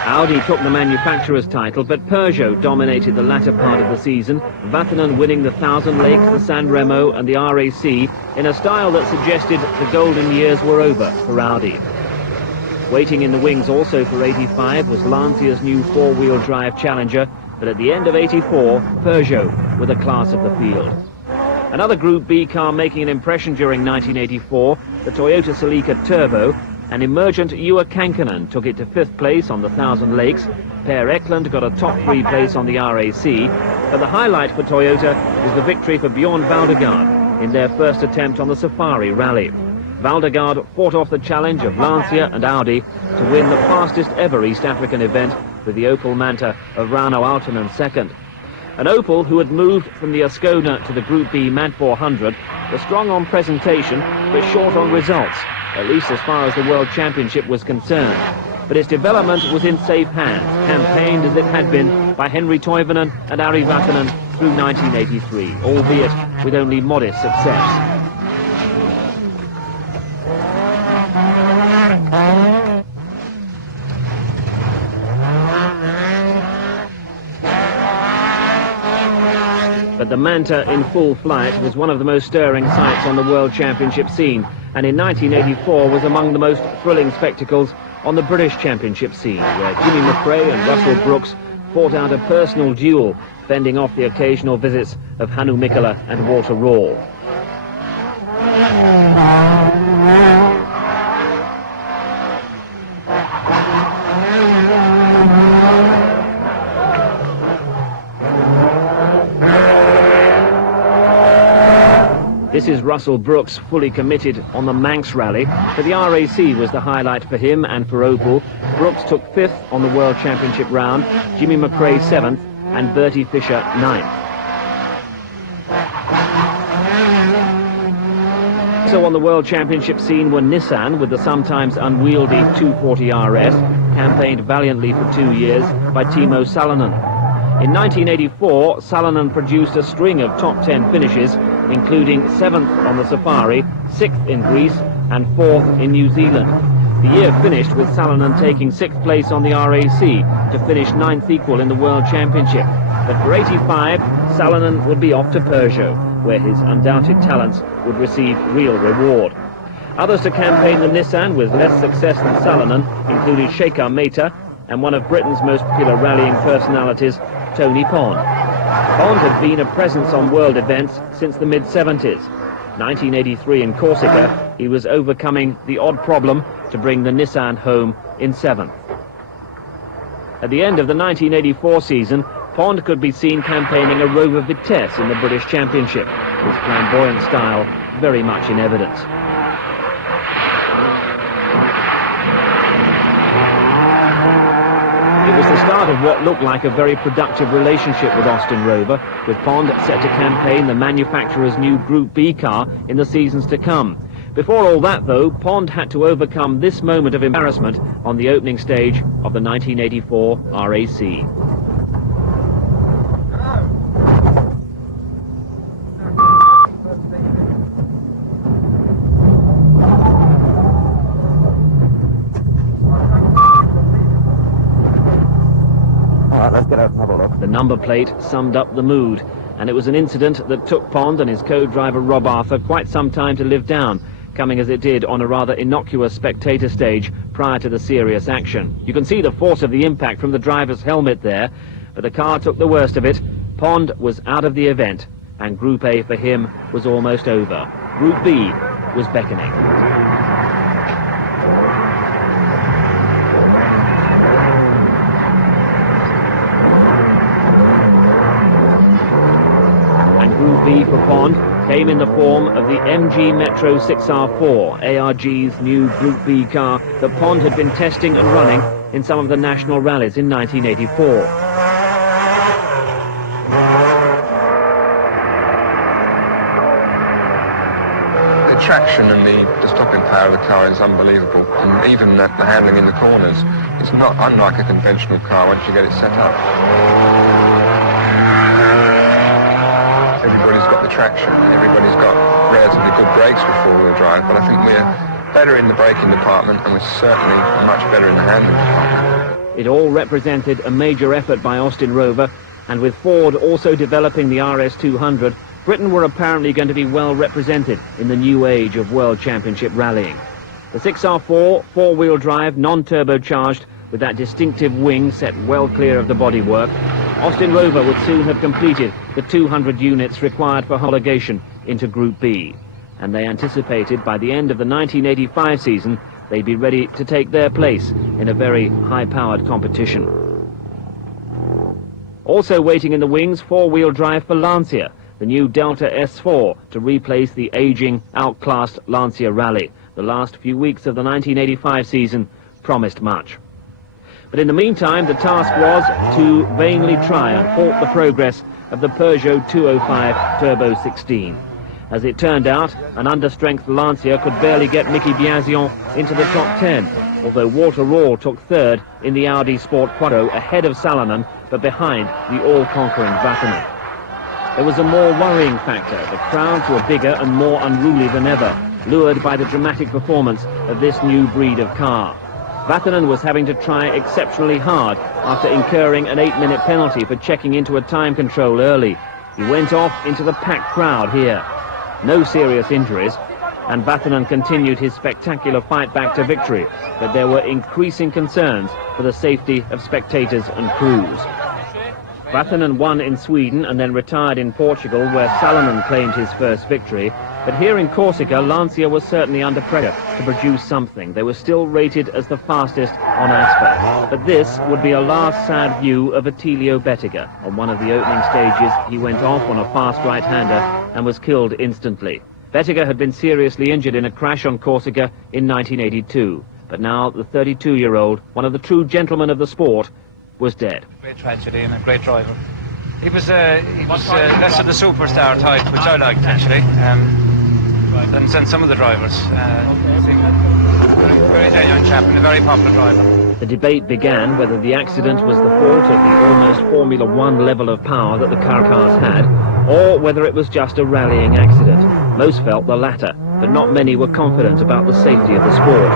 Audi took the manufacturer's title, but Peugeot dominated the latter part of the season, Vatanen winning the Thousand Lakes, the San Remo and the RAC in a style that suggested the golden years were over for Audi. Waiting in the wings also for 85 was Lancia's new four-wheel drive challenger, but at the end of 84, Peugeot were the class of the field. Another Group B car making an impression during 1984, the Toyota Celica Turbo, and emergent Juha Kankkunen took it to 5th place on the Thousand Lakes. Per Eklund got a top 3 place on the RAC, but the highlight for Toyota was the victory for Bjorn Valdegaard in their first attempt on the Safari Rally. Valdegaard fought off the challenge of Lancia and Audi to win the fastest ever East African event with the Opel Manta of Rauno Aaltonen second. An Opel who had moved from the Ascona to the Group B Mad 400 was strong on presentation but short on results, at least as far as the World Championship was concerned. But its development was in safe hands, campaigned as it had been by Henri Toivonen and Ari Vatanen through 1983, albeit with only modest success. But the Manta in full flight was one of the most stirring sights on the World Championship scene, and in 1984 was among the most thrilling spectacles on the British Championship scene, where Jimmy McRae and Russell Brooks fought out a personal duel, fending off the occasional visits of Hannu Mikkola and Walter Rall. This is Russell Brooks, fully committed on the Manx Rally, but the RAC was the highlight for him and for Opel. Brooks took 5th on the World Championship round, Jimmy McRae 7th, and Bertie Fisher 9th. So on the World Championship scene were Nissan with the sometimes unwieldy 240 RS, campaigned valiantly for 2 years by Timo Salonen. In 1984, Salonen produced a string of top 10 finishes, including 7th on the Safari, 6th in Greece and 4th in New Zealand. The year finished with Salonen taking 6th place on the RAC to finish 9th equal in the World Championship. But for 85, Salonen would be off to Peugeot, where his undoubted talents would receive real reward. Others to campaign the Nissan with less success than Salonen included Shekhar Mehta and one of Britain's most popular rallying personalities, Tony Pond. Pond had been a presence on world events since the mid-70s. 1983 in Corsica, he was overcoming the odd problem to bring the Nissan home in 7th. At the end of the 1984 season, Pond could be seen campaigning a Rover Vitesse in the British Championship, his flamboyant style very much in evidence. It was the start of what looked like a very productive relationship with Austin Rover, with Pond set to campaign the manufacturer's new Group B car in the seasons to come. Before all that, though, Pond had to overcome this moment of embarrassment on the opening stage of the 1984 RAC. Let's get out and have a look. The number plate summed up the mood, and it was an incident that took Pond and his co-driver Rob Arthur quite some time to live down, coming as it did on a rather innocuous spectator stage prior to the serious action. You can see the force of the impact from the driver's helmet there, but the car took the worst of it. Pond was out of the event, and Group A for him was almost over. Group B was beckoning. Group B for Pond came in the form of the MG Metro 6R4, ARG's new Group B car that Pond had been testing and running in some of the national rallies in 1984. The traction and the stopping power of the car is unbelievable, and even the handling in the corners is not unlike a conventional car once you get it set up. Everybody's got the traction, everybody's got relatively good brakes with four-wheel drive, but I think we're better in the braking department, and we're certainly much better in the handling department. It all represented a major effort by Austin Rover, and with Ford also developing the RS200, Britain were apparently going to be well represented in the new age of World Championship rallying. The 6R4, four-wheel drive, non-turbocharged, with that distinctive wing set well clear of the bodywork, Austin Rover would soon have completed the 200 units required for homologation into Group B, and they anticipated by the end of the 1985 season they'd be ready to take their place in a very high-powered competition. Also waiting in the wings, four-wheel drive for Lancia, the new Delta S4 to replace the aging, outclassed Lancia Ralli. The last few weeks of the 1985 season promised much. But in the meantime, the task was to vainly try and halt the progress of the Peugeot 205 Turbo 16. As it turned out, an understrength Lancia could barely get Mickey Biasion into the top 10, although Walter Röhrl took third in the Audi Sport Quattro ahead of Salonen, but behind the all-conquering Vatanen. There was a more worrying factor. The crowds were bigger and more unruly than ever, lured by the dramatic performance of this new breed of car. Vatanen was having to try exceptionally hard after incurring an 8-minute penalty for checking into a time control early. He went off into the packed crowd here. No serious injuries, and Vatanen continued his spectacular fight back to victory, but there were increasing concerns for the safety of spectators and crews. Vatanen won in Sweden and then retired in Portugal, where Salonen claimed his first victory. But here in Corsica, Lancia was certainly under pressure to produce something. They were still rated as the fastest on asphalt. But this would be a last sad view of Attilio Bettiger. On one of the opening stages, he went off on a fast right-hander and was killed instantly. Bettiger had been seriously injured in a crash on Corsica in 1982. But now the 32-year-old, one of the true gentlemen of the sport, was dead. Great tragedy and a great driver. He was less of the superstar type, which I liked actually, than some of the drivers. Very genuine chap and a very popular driver. The debate began whether the accident was the fault of the almost Formula One level of power that the cars had, or whether it was just a rallying accident. Most felt the latter, but not many were confident about the safety of the sport.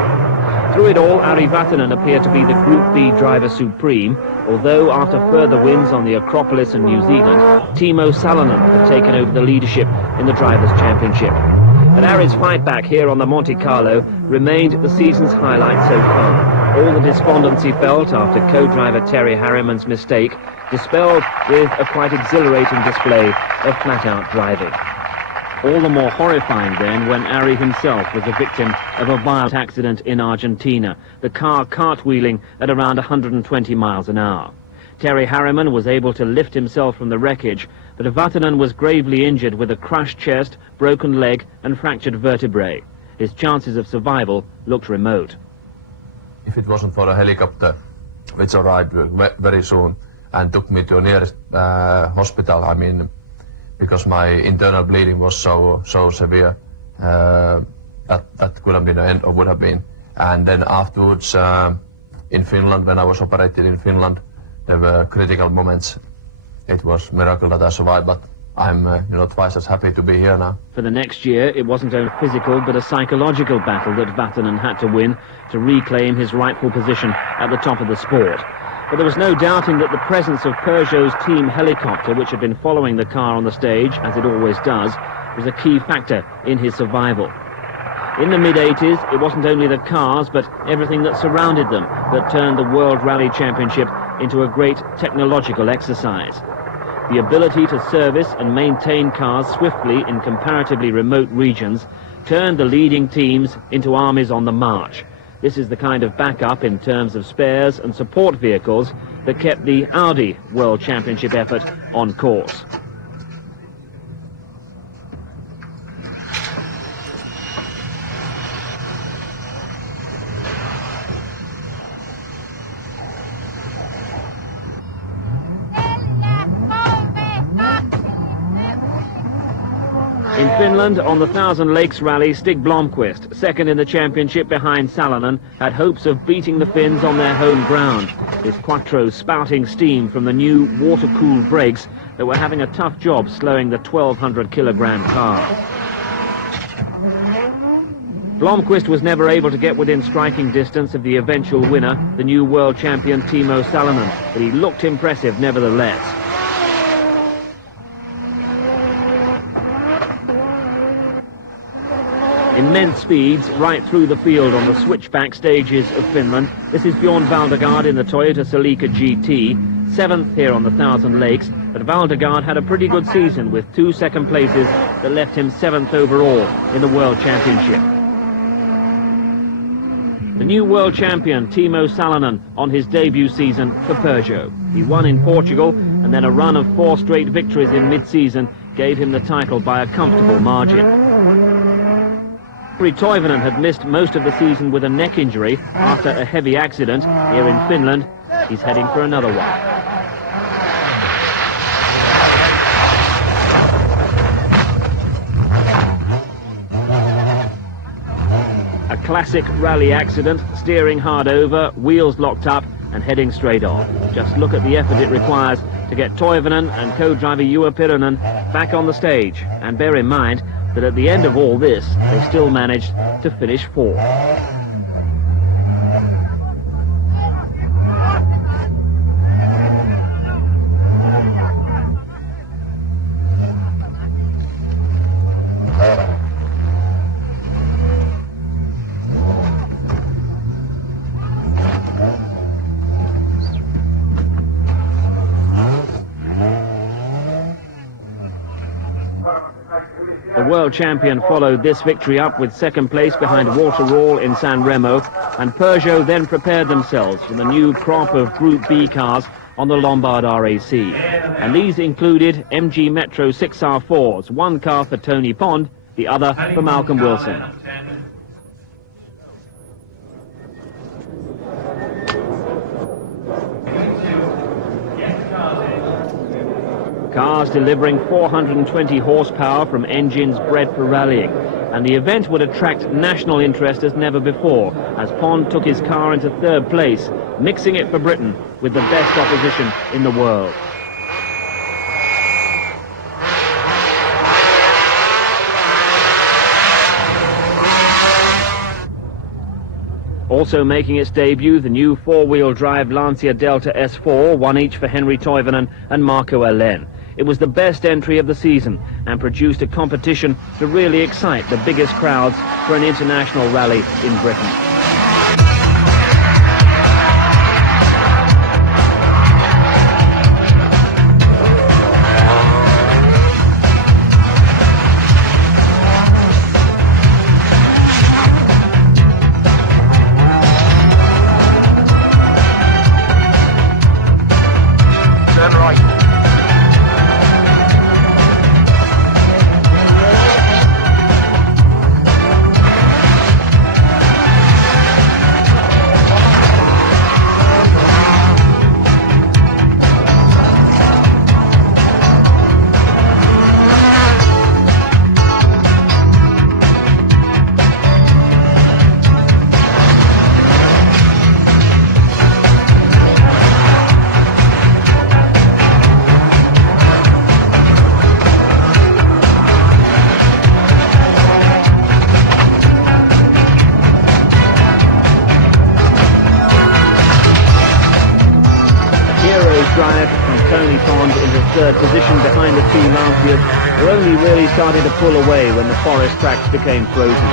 Through it all, Ari Vatanen appeared to be the Group B driver supreme, although after further wins on the Acropolis and New Zealand, Timo Salonen had taken over the leadership in the Drivers' Championship. But Ari's fight back here on the Monte Carlo remained the season's highlight so far. All the despondency felt after co-driver Terry Harriman's mistake dispelled with a quite exhilarating display of flat-out driving. All the more horrifying then when Ari himself was the victim of a violent accident in Argentina, the car cartwheeling at around 120 miles an hour. Terry Harriman was able to lift himself from the wreckage, but Vatanen was gravely injured with a crushed chest, broken leg and fractured vertebrae. His chances of survival looked remote. If it wasn't for a helicopter, which arrived very soon and took me to the nearest hospital, I mean, because my internal bleeding was so severe, that could have been the end, or would have been. And then afterwards, in Finland, when I was operated in Finland, there were critical moments. It was a miracle that I survived, but I'm twice as happy to be here now. For the next year, it wasn't only a physical but a psychological battle that Vatanen had to win to reclaim his rightful position at the top of the sport. But there was no doubting that the presence of Peugeot's team helicopter, which had been following the car on the stage, as it always does, was a key factor in his survival. In the mid-80s, it wasn't only the cars, but everything that surrounded them that turned the World Rally Championship into a great technological exercise. The ability to service and maintain cars swiftly in comparatively remote regions turned the leading teams into armies on the march. This is the kind of backup in terms of spares and support vehicles that kept the Audi World Championship effort on course. In Finland, on the Thousand Lakes Rally, Stig Blomqvist, second in the championship behind Salonen, had hopes of beating the Finns on their home ground, his Quattro spouting steam from the new water-cooled brakes that were having a tough job slowing the 1,200-kilogram car. Blomqvist was never able to get within striking distance of the eventual winner, the new world champion Timo Salonen, but he looked impressive nevertheless. Immense speeds right through the field on the switchback stages of Finland. This is Bjorn Valdegaard in the Toyota Celica GT, 7th here on the Thousand Lakes, but Valdegaard had a pretty good season with 2 second places that left him 7th overall in the World Championship. The new world champion, Timo Salonen, on his debut season for Peugeot. He won in Portugal, and then a run of 4 straight victories in mid-season gave him the title by a comfortable margin. Toivonen had missed most of the season with a neck injury after a heavy accident here in Finland. He's heading for another one. A classic rally accident, steering hard over, wheels locked up and heading straight off. Just look at the effort it requires to get Toivonen and co-driver Juha Pirinen back on the stage. And bear in mind that at the end of all this, they still managed to finish 4th. The world champion followed this victory up with 2nd place behind Walter Rall in San Remo, and Peugeot then prepared themselves for the new crop of Group B cars on the Lombard RAC. And these included MG Metro 6R4s, one car for Tony Pond, the other for Malcolm Wilson. Cars delivering 420 horsepower from engines bred for rallying. And the event would attract national interest as never before, as Pond took his car into 3rd place, mixing it for Britain with the best opposition in the world. Also making its debut, the new four-wheel drive Lancia Delta S4, one each for Henry Toivonen and Marco Alén. It was the best entry of the season and produced a competition to really excite the biggest crowds for an international rally in Britain. Third position behind the two Lancias were only really starting to pull away when the forest tracks became frozen.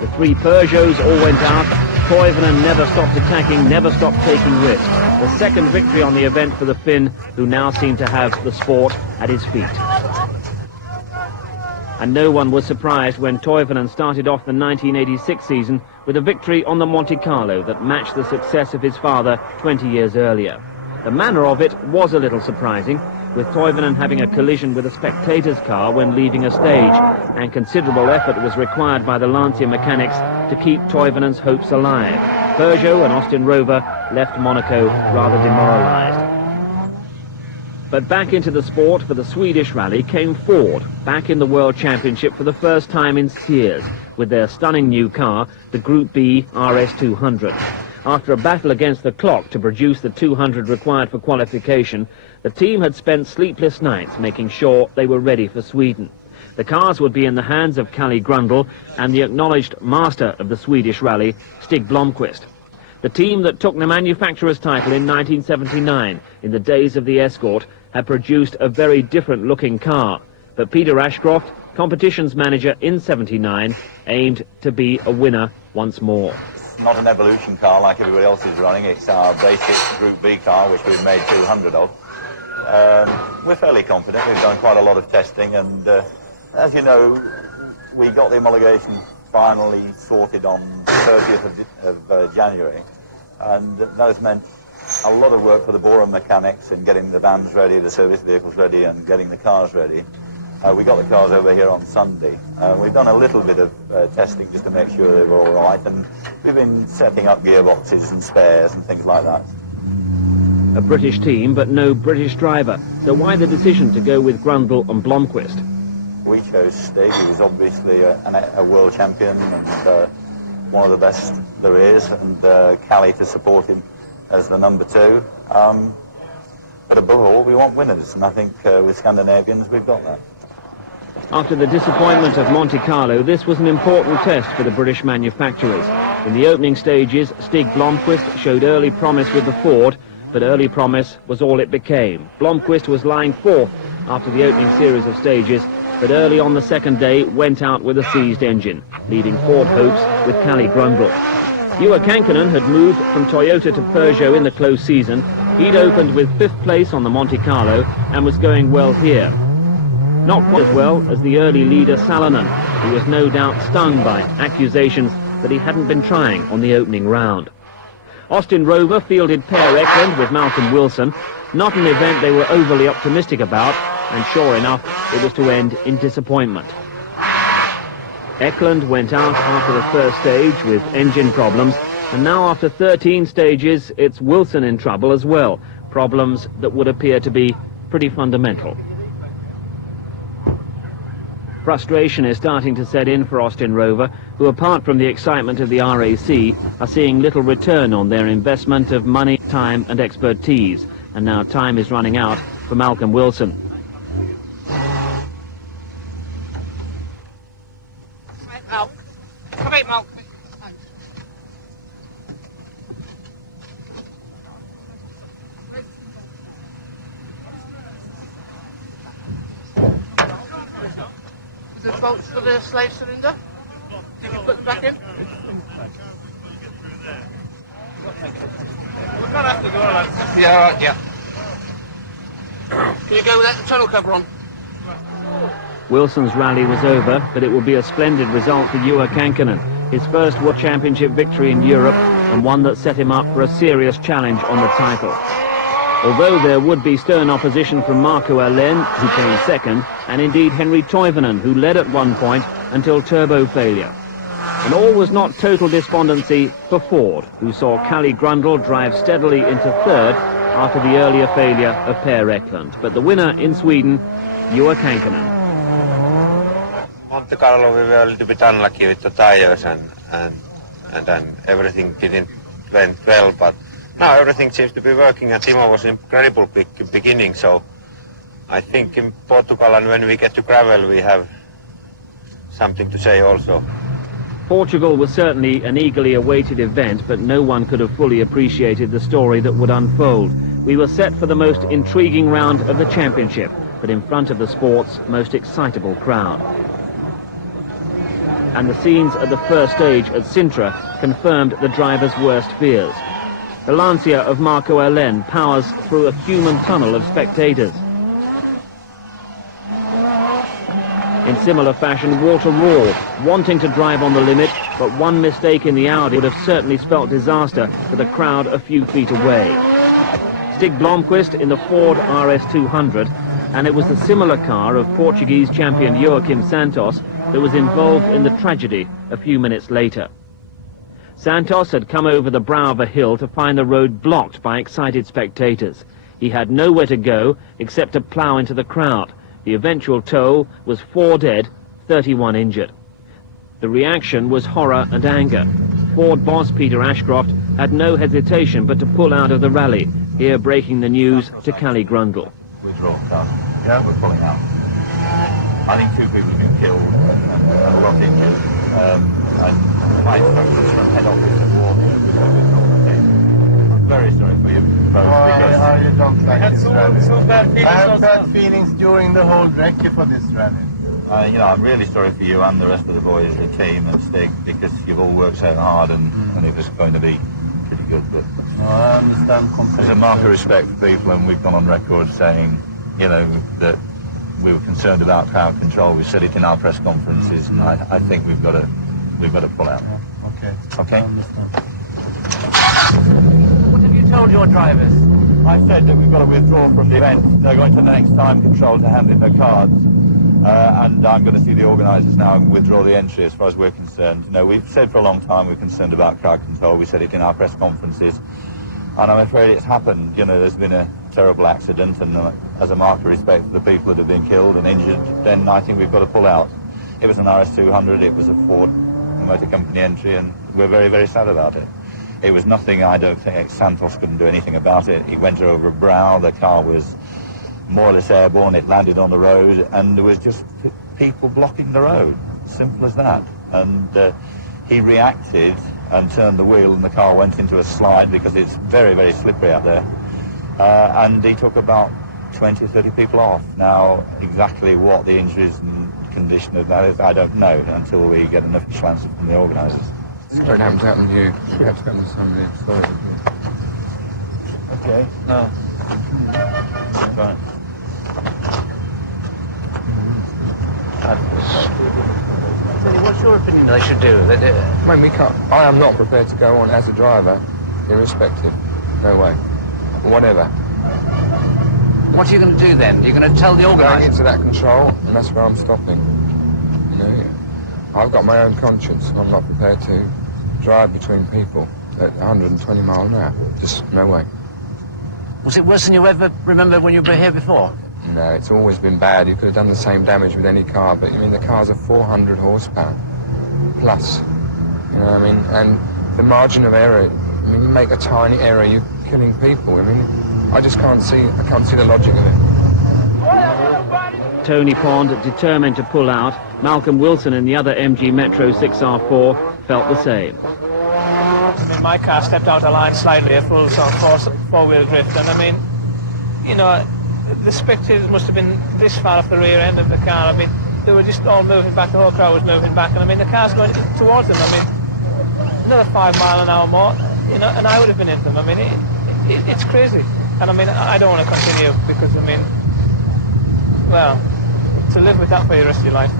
The three Peugeots all went out. Toivonen never stopped attacking, never stopped taking risks. The second victory on the event for the Finn, who now seemed to have the sport at his feet. And no one was surprised when Toivonen started off the 1986 season with a victory on the Monte Carlo that matched the success of his father 20 years earlier. The manner of it was a little surprising, with Toivonen having a collision with a spectator's car when leaving a stage, and considerable effort was required by the Lancia mechanics to keep Toivonen's hopes alive. Peugeot and Austin Rover left Monaco rather demoralised. But back into the sport for the Swedish rally came Ford, back in the World Championship for the first time in years, with their stunning new car, the Group B RS200. After a battle against the clock to produce the 200 required for qualification, the team had spent sleepless nights making sure they were ready for Sweden. The cars would be in the hands of Kalle Grundle and the acknowledged master of the Swedish rally, Stig Blomqvist. The team that took the manufacturer's title in 1979, in the days of the Escort, had produced a very different-looking car. But Peter Ashcroft, competitions manager in '79, aimed to be a winner once more. Not an evolution car like everybody else is running. It's our basic Group B car, which we've made 200 of. We're fairly confident. We've done quite a lot of testing, and as you know, we got the homologation finally sorted on 30th of January, and that has meant a lot of work for the Borum mechanics in getting the vans ready, the service vehicles ready, and getting the cars ready. We got the cars over here on Sunday. We've done a little bit of testing just to make sure they were all right, and we've been setting up gearboxes and spares and things like that. A British team, but no British driver. So why the decision to go with Grundle and Blomqvist? We chose Stig. He was obviously a world champion and one of the best there is, and Kalle to support him as the number two. But above all, we want winners, and I think with Scandinavians, we've got that. After the disappointment of Monte Carlo, this was an important test for the British manufacturers. In the opening stages, Stig Blomqvist showed early promise with the Ford, but early promise was all it became. Blomqvist was lying fourth after the opening series of stages, but early on the second day went out with a seized engine, leaving Ford hopes with Kalle Grundle. Juha Kankkunen had moved from Toyota to Peugeot in the close season. He'd opened with 5th place on the Monte Carlo and was going well here. Not quite as well as the early leader Salonen, who was no doubt stung by accusations that he hadn't been trying on the opening round. Austin Rover fielded Per Eklund with Malcolm Wilson, not an event they were overly optimistic about, and sure enough, it was to end in disappointment. Eklund went out after the first stage with engine problems, and now after 13 stages, it's Wilson in trouble as well, problems that would appear to be pretty fundamental. Frustration is starting to set in for Austin Rover, who apart from the excitement of the RAC, are seeing little return on their investment of money, time and expertise, and now time is running out for Malcolm Wilson. bolts for the slave cylinder? Did you put them back in? We're gonna have to go, lads. Yeah, right, yeah. Can you go without the tunnel cover on? Wilson's rally was over, but it will be a splendid result for Juha Kankkunen, his first World Championship victory in Europe and one that set him up for a serious challenge on the title. Although there would be stern opposition from Marco Alén, who came second, and indeed Henri Toivonen, who led at one point until turbo failure. And all was not total despondency for Ford, who saw Kalle Grundle drive steadily into third after the earlier failure of Per Eklund. But the winner in Sweden, Juha Kankkunen. Monte Carlo, we were a little bit unlucky with the tires and then everything went well, but now everything seems to be working, and Timo was incredible beginning, so I think in Portugal and when we get to gravel we have something to say also. Portugal was certainly an eagerly awaited event, but no one could have fully appreciated the story that would unfold. We were set for the most intriguing round of the championship, but in front of the sport's most excitable crowd. And the scenes at the first stage at Sintra confirmed the driver's worst fears. The Lancia of Marco Alén powers through a human tunnel of spectators. In similar fashion, Walter Rall, wanting to drive on the limit, but one mistake in the Audi would have certainly spelt disaster for the crowd a few feet away. Stig Blomqvist in the Ford RS200, and it was the similar car of Portuguese champion Joaquim Santos that was involved in the tragedy a few minutes later. Santos had come over the brow of a hill to find the road blocked by excited spectators. He had nowhere to go except to plough into the crowd. The eventual toll was 4 dead, 31 injured. The reaction was horror and anger. Ford boss Peter Ashcroft had no hesitation but to pull out of the rally, here breaking the news to Kalle Grundle. Withdraw, Carl. Yeah, we're pulling out. I think 2 people have been killed and a lot injured. And my instructions from head office have warned I'm very sorry for you both because you don't like this rally. bad feelings I have bad feelings during the whole recce for this rally. I'm really sorry for you and the rest of the boys, the team and Stig, because you've all worked so hard and it was going to be pretty good. But I understand completely. As a mark of respect for people, and we've gone on record saying, that we were concerned about crowd control. We said it in our press conferences, and I think we've got to pull out. Okay. Okay. I understand. What have you told your drivers? I said that we've got to withdraw from the event. They're going to the next time control to hand in their cards. And I'm going to see the organisers now and withdraw the entry as far as we're concerned. We've said for a long time we're concerned about crowd control. We said it in our press conferences. And I'm afraid it's happened. There's been a terrible accident, and as a mark of respect for the people that have been killed and injured, then I think we've got to pull out. It was an RS200, it was a Ford Motor Company entry, and we're very, very sad about it. It was nothing, I don't think, Santos couldn't do anything about it. He went over a brow, the car was more or less airborne, it landed on the road, and there was just people blocking the road. Simple as that. And he reacted and turned the wheel, and the car went into a slide because it's very, very slippery out there. And he took about 20 or 30 people off. Now, exactly what the injuries and condition of that is, I don't know until we get an official answer from the organisers. Sorry it happened to happen to you. It had to happen to somebody. Sorry. Okay. No. Fine. What's your opinion they should do? Mate, we can't. I am not prepared to go on as a driver, irrespective. No way. Whatever. What are you going to do then? You're going to tell the Going organisers? into that control, and that's where I'm stopping. I've got my own conscience. I'm not prepared to drive between people at 120 miles an hour. Just no way. Was it worse than you ever remember when you were here before? No, it's always been bad. You could have done the same damage with any car, but the cars are 400 horsepower plus. And the margin of error. You make a tiny error, you're killing people. I just can't see the logic of it. Tony Pond determined to pull out. Malcolm Wilson in the other MG Metro 6R4 felt the same. My car stepped out of line slightly, a full sort of four-wheel drift, and the spectators must have been this far off the rear end of the car. they were just all moving back, the whole crowd was moving back, and I mean the car's going towards them. I mean, another 5 mile an hour more, you know, and I would have been in them. I mean, it's crazy. And I mean, I don't want to continue because, I mean, well, to live with that for the rest of your life.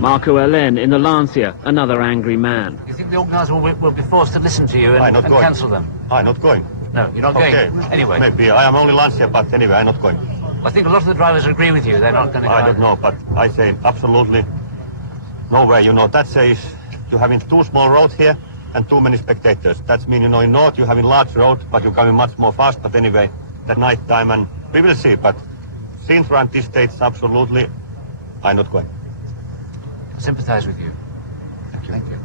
Marco Alen in the Lancia, another angry man. You think the organiser will be forced to listen to you and cancel them? I'm not going. No, you're not going? Okay. Anyway. Maybe. I am only Lancia, but anyway, I'm not going. I think a lot of the drivers agree with you. They're not going to go. I don't know, but I say absolutely no way. You know, that says you're having too small road here and too many spectators. That means, you know, in North you're having large road, but you're coming much more fast. But anyway, at night time, and we will see. But since we're at this stage, absolutely, I'm not going. I sympathise with you. Thank you.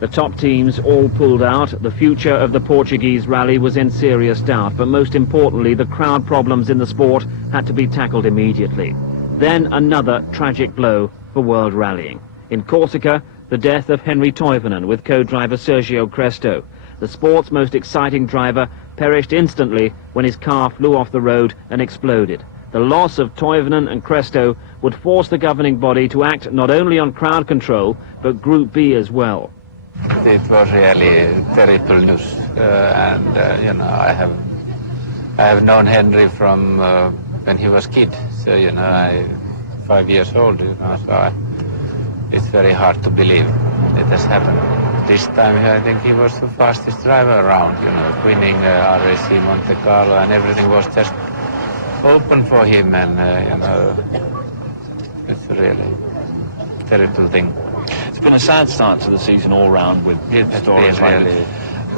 The top teams all pulled out. The future of the Portuguese rally was in serious doubt, but most importantly, the crowd problems in the sport had to be tackled immediately. Then another tragic blow for world rallying. In Corsica, the death of Henri Toivonen with co-driver Sergio Cresto. The sport's most exciting driver perished instantly when his car flew off the road and exploded. The loss of Toivonen and Cresto would force the governing body to act not only on crowd control, but Group B as well. It was really terrible news, you know, I have known Henry from when he was kid. So you know, 5 years old. You know, so it's very hard to believe it has happened. This time, I think he was the fastest driver around. You know, winning RAC Monte Carlo, and everything was just open for him, and you know, it's a really terrible thing. It's been a sad start to the season all round with stories like this.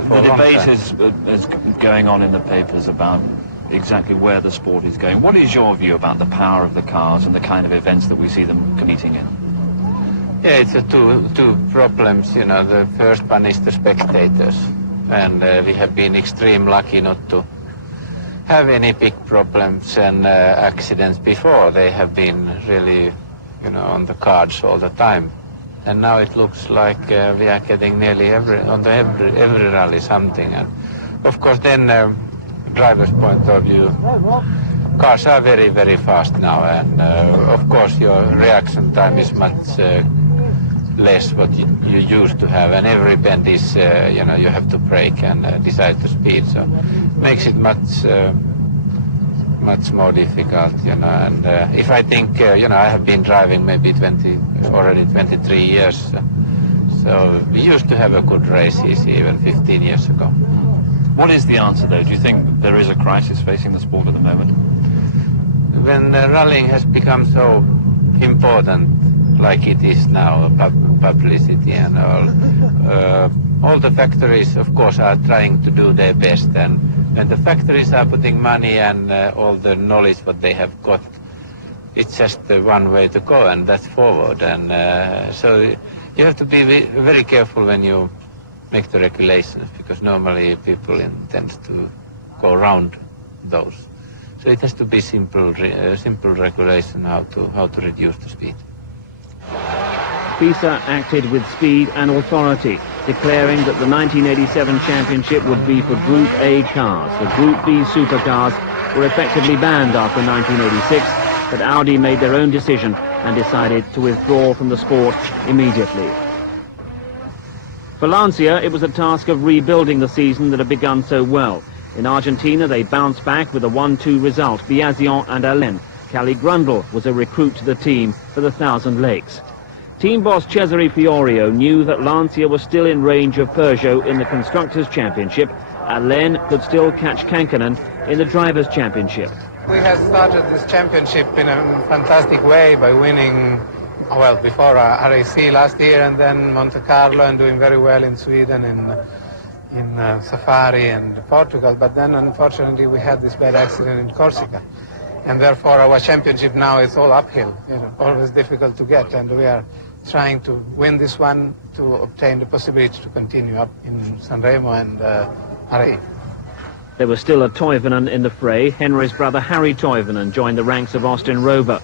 The debate is going on in the papers about exactly where the sport is going. What is your view about the power of the cars and the kind of events that we see them competing in? Yeah, it's two problems. You know, the first one is the spectators, and we have been extremely lucky not to have any big problems and accidents before. They have been really, you know, on the cards all the time. And now it looks like we are getting nearly every rally something. And of course then, driver's point of view, cars are very, very fast now. And of course your reaction time is much less what you used to have. And every bend is, you know, you have to brake and decide the speed. So it makes it much more difficult, you know. And if I think, you know, I have been driving maybe already 23 years, so we used to have a good races even 15 years ago. What is the answer, though? Do you think there is a crisis facing the sport at the moment? When rallying has become so important, like it is now, publicity and all the factories, of course, are trying to do their best, and when the factories are putting money and all the knowledge what they have got, it's just one way to go, and that's forward. And so you have to be very careful when you make the regulations, because normally people intend to go around those. So it has to be simple regulation how to reduce the speed. FISA acted with speed and authority, declaring that the 1987 championship would be for Group A cars. The Group B supercars were effectively banned after 1986, but Audi made their own decision and decided to withdraw from the sport immediately. For Lancia, it was a task of rebuilding the season that had begun so well. In Argentina, they bounced back with a 1-2 result, Biasion and Alen. Cali Grundle was a recruit to the team for the Thousand Lakes. Team boss Cesare Fiorio knew that Lancia was still in range of Peugeot in the Constructors' Championship. Alen could still catch Kankkunen in the Drivers' Championship. We have started this championship in a fantastic way by winning, well, before RAC last year, and then Monte Carlo, and doing very well in Sweden, in Safari and Portugal. But then, unfortunately, we had this bad accident in Corsica. And therefore, our championship now is all uphill. You know, always difficult to get, and we are trying to win this one to obtain the possibility to continue up in Sanremo and RAE. There was still a Toivonen in the fray. Henry's brother Harry Toivonen joined the ranks of Austin Rover.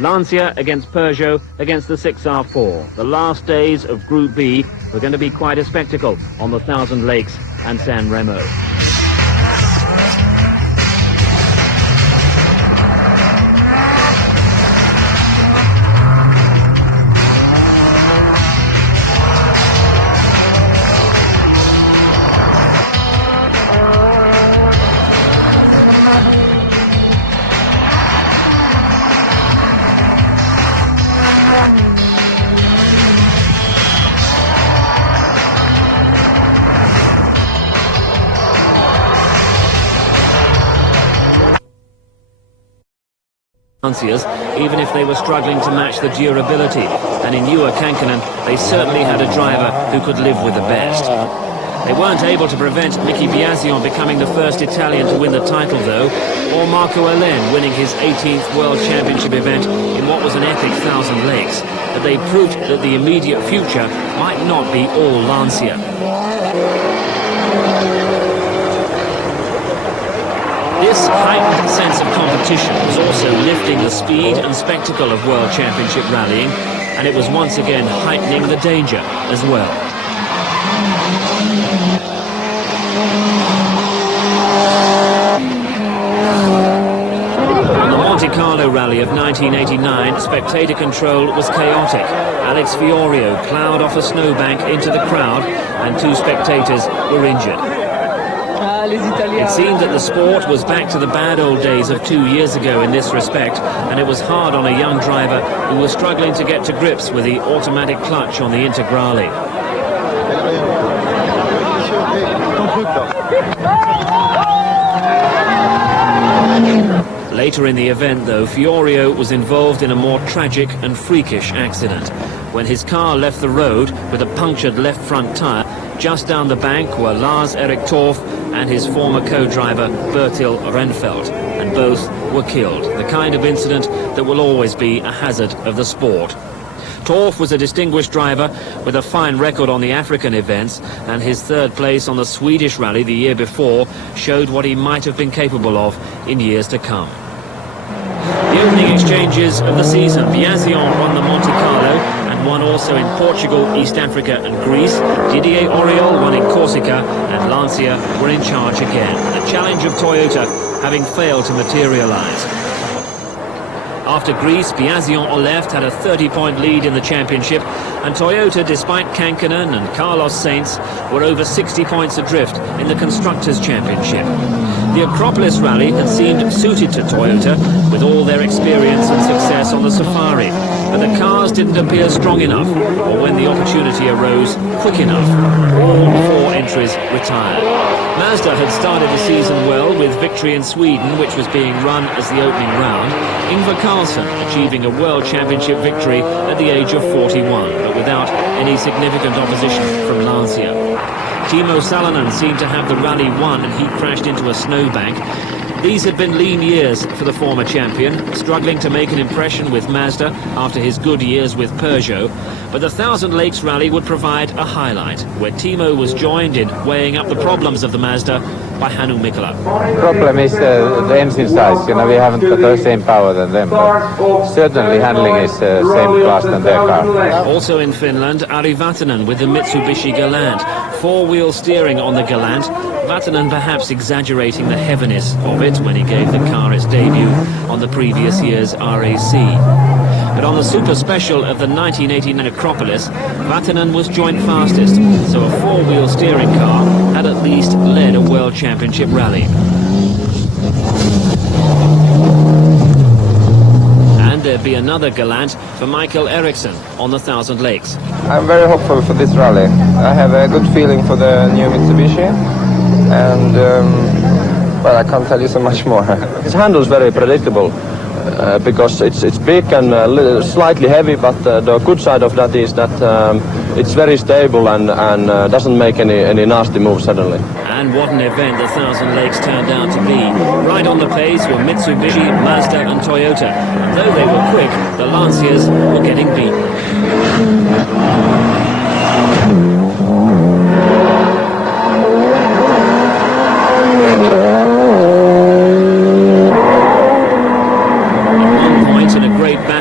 Lancia against Peugeot against the 6R4. The last days of Group B were going to be quite a spectacle on the Thousand Lakes and San Remo. Lanciers, even if they were struggling to match the durability. And in Juha Kankkunen, they certainly had a driver who could live with the best. They weren't able to prevent Miki Biasion becoming the first Italian to win the title, though, or Marco Allen winning his 18th World Championship event in what was an epic 1,000 lakes. But they proved that the immediate future might not be all Lancia. This heightened sense of competition was also lifting the speed and spectacle of World Championship rallying, and it was once again heightening the danger as well. On the Monte Carlo rally of 1989, spectator control was chaotic. Alex Fiorio ploughed off a snowbank into the crowd, and 2 spectators were injured. It seemed that the sport was back to the bad old days of 2 years ago in this respect, and it was hard on a young driver who was struggling to get to grips with the automatic clutch on the Integrale. Later in the event, though, Fiorio was involved in a more tragic and freakish accident. When his car left the road with a punctured left front tyre, just down the bank were Lars-Erik Torff and his former co-driver Bertil Rennfeldt, and both were killed. The kind of incident that will always be a hazard of the sport. Torff was a distinguished driver with a fine record on the African events, and his 3rd place on the Swedish rally the year before showed what he might have been capable of in years to come. The opening exchanges of the season, Biasion won the Monte Carlo and won also in Portugal, East Africa and Greece. Didier Auriol won in Corsica, and Lancia were in charge again. The challenge of Toyota having failed to materialise. After Greece, Biasion on left had a 30-point lead in the championship, and Toyota, despite Kankkunen and Carlos Sainz, were over 60 points adrift in the Constructors' Championship. The Acropolis rally had seemed suited to Toyota, with all their experience and success on the Safari, but the cars didn't appear strong enough, or when the opportunity arose, quick enough. All 4 entries retired. Mazda had started the season well, with victory in Sweden, which was being run as the opening round. Ingvar Carlsson achieving a World Championship victory at the age of 41, but without any significant opposition from Lancia. Timo Salonen seemed to have the rally won, and he crashed into a snowbank. These had been lean years for the former champion, struggling to make an impression with Mazda after his good years with Peugeot. But the Thousand Lakes rally would provide a highlight, where Timo was joined in weighing up the problems of the Mazda by Hannu Mikkola. Problem is the engine size. You know, we haven't got the same power than them, but certainly handling is same class than their car. Also in Finland, Ari Vatanen with the Mitsubishi Galant. 4-wheel steering on the Galant. Vatanen perhaps exaggerating the heaviness of it when he gave the car its debut on the previous year's RAC. But on the Super Special of the 1989 Acropolis, Vatanen was joint fastest, so a 4-wheel steering car had at least led a World Championship rally. And there'd be another Galant for Michael Eriksson on the Thousand Lakes. I'm very hopeful for this rally. I have a good feeling for the new Mitsubishi, and well, I can't tell you so much more. His handle's very predictable. Because it's big and slightly heavy, but the good side of that is that it's very stable and doesn't make any nasty moves suddenly. And what an event the Thousand Lakes turned out to be. Right on the pace were Mitsubishi, Mazda and Toyota. And though they were quick, the Lanciers were getting beaten.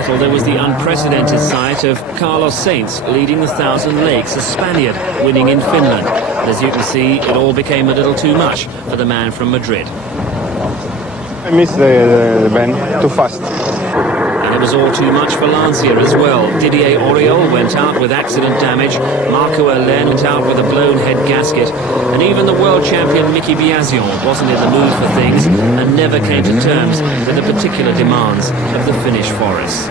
There was the unprecedented sight of Carlos Sainz leading the Thousand Lakes, a Spaniard winning in Finland. And as you can see, it all became a little too much for the man from Madrid. I missed the event too fast. And it was all too much for Lancia as well. Didier Auriol went out with accident damage, Marco Allen went out with a blown head gasket, and even the world champion Miki Biasion wasn't in the mood for things and never came to terms with the particular demands of the Finnish forests.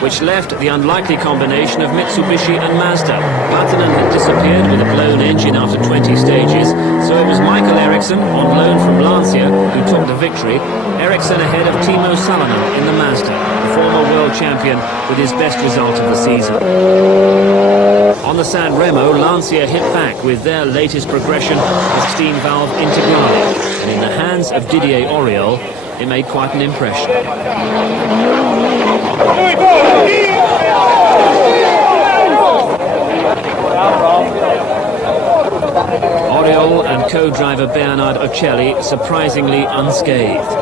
which left the unlikely combination of Mitsubishi and Mazda. Vatanen had disappeared with a blown engine after 20 stages, so it was Michael Eriksson, on loan from Lancia, who took the victory. Eriksson ahead of Timo Salonen in the Mazda, the former world champion with his best result of the season. On the San Remo, Lancia hit back with their latest progression, the 16-valve Integrale, and in the hands of Didier Auriol, it made quite an impression. Auriol and co-driver Bernard Ocelli surprisingly unscathed.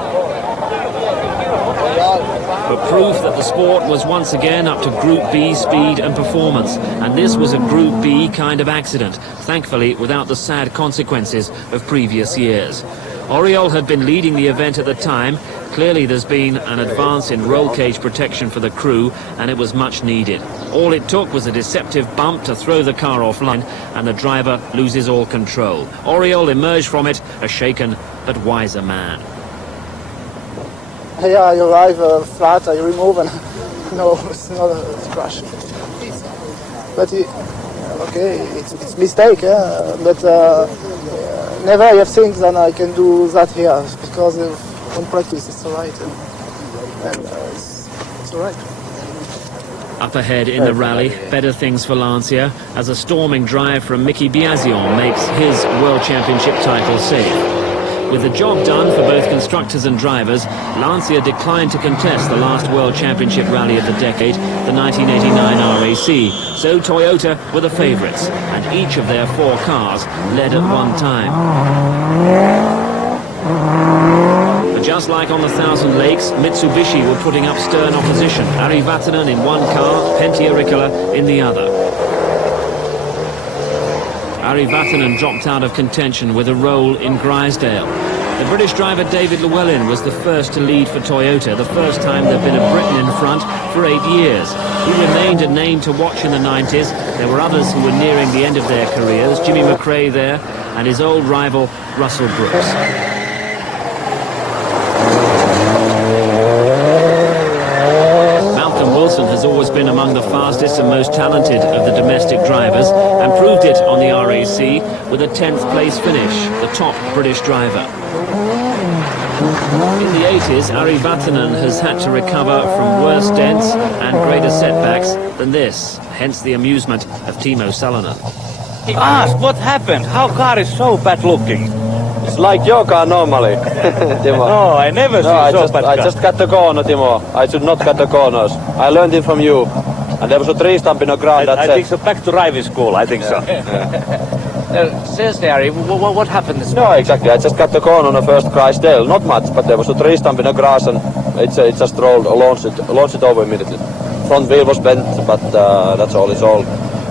But proof that the sport was once again up to Group B speed and performance, and this was a Group B kind of accident, thankfully without the sad consequences of previous years. Auriol had been leading the event at the time. Clearly there's been an advance in roll cage protection for the crew, and it was much needed. All it took was a deceptive bump to throw the car offline, and the driver loses all control. Auriol emerged from it a shaken but wiser man. Yeah, I arrive flat, I remove, and no, it's not a crash. But okay, it's mistake, but never I have think that I can do that here, because on practice it's alright, and it's alright. Up ahead in the rally, better things for Lancia, as a storming drive from Mickey Biasion makes his World Championship title safe. With the job done for both constructors and drivers, Lancia declined to contest the last World Championship rally of the decade, the 1989 RAC. So Toyota were the favourites, and each of their 4 cars led at one time. But just like on the Thousand Lakes, Mitsubishi were putting up stern opposition. Ari Vatanen in one car, Pentti Ricola in the other. Ari Vatanen dropped out of contention with a roll in Grisdale. The British driver David Llewellyn was the first to lead for Toyota, the first time there'd been a Briton in front for 8 years. He remained a name to watch in the 90s. There were others who were nearing the end of their careers, Jimmy McRae there, and his old rival Russell Brooks. Wilson has always been among the fastest and most talented of the domestic drivers, and proved it on the RAC with a 10th place finish, the top British driver. In the 80s, Ari Vatanen has had to recover from worse dents and greater setbacks than this, hence the amusement of Timo Salonen. He asked what happened, how car is so bad looking. It's like your car normally, Timo. No, I never see so bad car. I just cut the corner, Timo. I should not cut the corners. I learned it from you. And there was a tree stump in the ground. I think so. Back to driving school, I think so. Seriously, Harry, what happened this morning? No, exactly. I just cut the corner on the first Grisdale. Not much, but there was a tree stump in the grass, and it just launched it over immediately. Front wheel was bent, but that's all.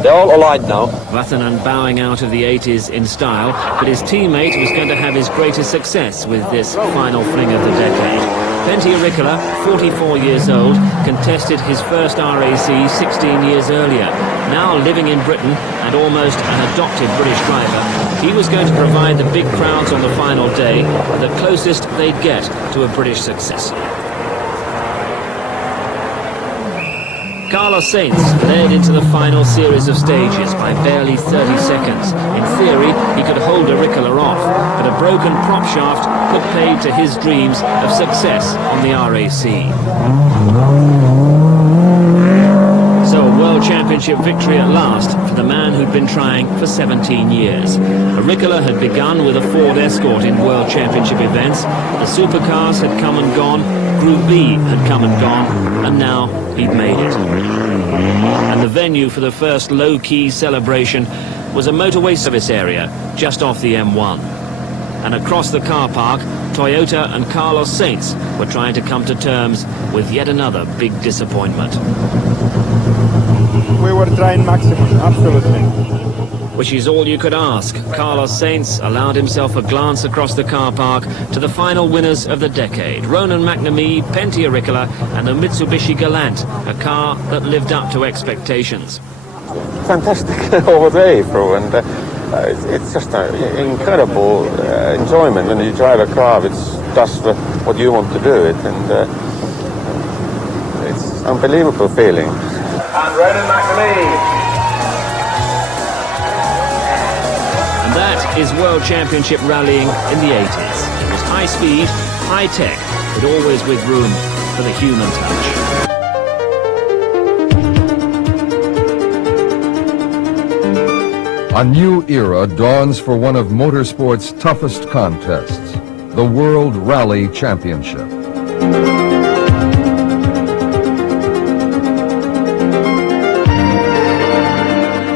They're all aligned now. Vatanen bowing out of the 80s in style, but his teammate was going to have his greatest success with this final fling of the decade. Pentti Ricola, 44 years old, contested his first RAC 16 years earlier. Now living in Britain and almost an adopted British driver, he was going to provide the big crowds on the final day the closest they'd get to a British success. Carlos Sainz led into the final series of stages by barely 30 seconds. In theory, he could hold a Ricola off, but a broken prop shaft put paid to his dreams of success on the RAC. So a World Championship victory at last for the man who'd been trying for 17 years. A Ricola had begun with a Ford Escort in World Championship events. The supercars had come and gone. Group B had come and gone, and now he'd made it. And the venue for the first low-key celebration was a motorway service area just off the M1. And across the car park, Toyota and Carlos Sainz were trying to come to terms with yet another big disappointment. We were trying maximum, absolutely. Which is all you could ask. Carlos Sainz allowed himself a glance across the car park to the final winners of the decade. Ronan McNamee, Pentti Ricola and the Mitsubishi Galant, a car that lived up to expectations. Fantastic all day through, and it's just an incredible enjoyment when you drive a car which does what you want to do it, and unbelievable feeling. And Ronan McNamee. And that is World Championship rallying in the 80s. It was high speed, high tech, but always with room for the human touch. A new era dawns for one of motorsport's toughest contests, the World Rally Championship.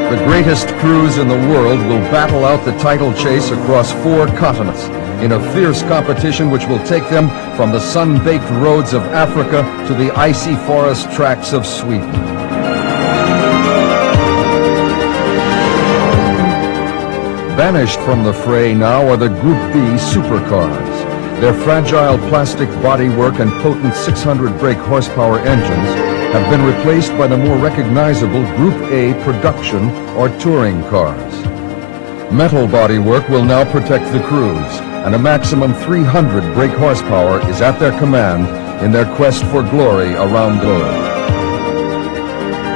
The greatest crews in the world will battle out the title chase across 4 continents in a fierce competition which will take them from the sun-baked roads of Africa to the icy forest tracks of Sweden. Banished from the fray now are the Group B supercars. Their fragile plastic bodywork and potent 600 brake horsepower engines have been replaced by the more recognizable Group A production or touring cars. Metal bodywork will now protect the crews, and a maximum 300 brake horsepower is at their command in their quest for glory around the globe.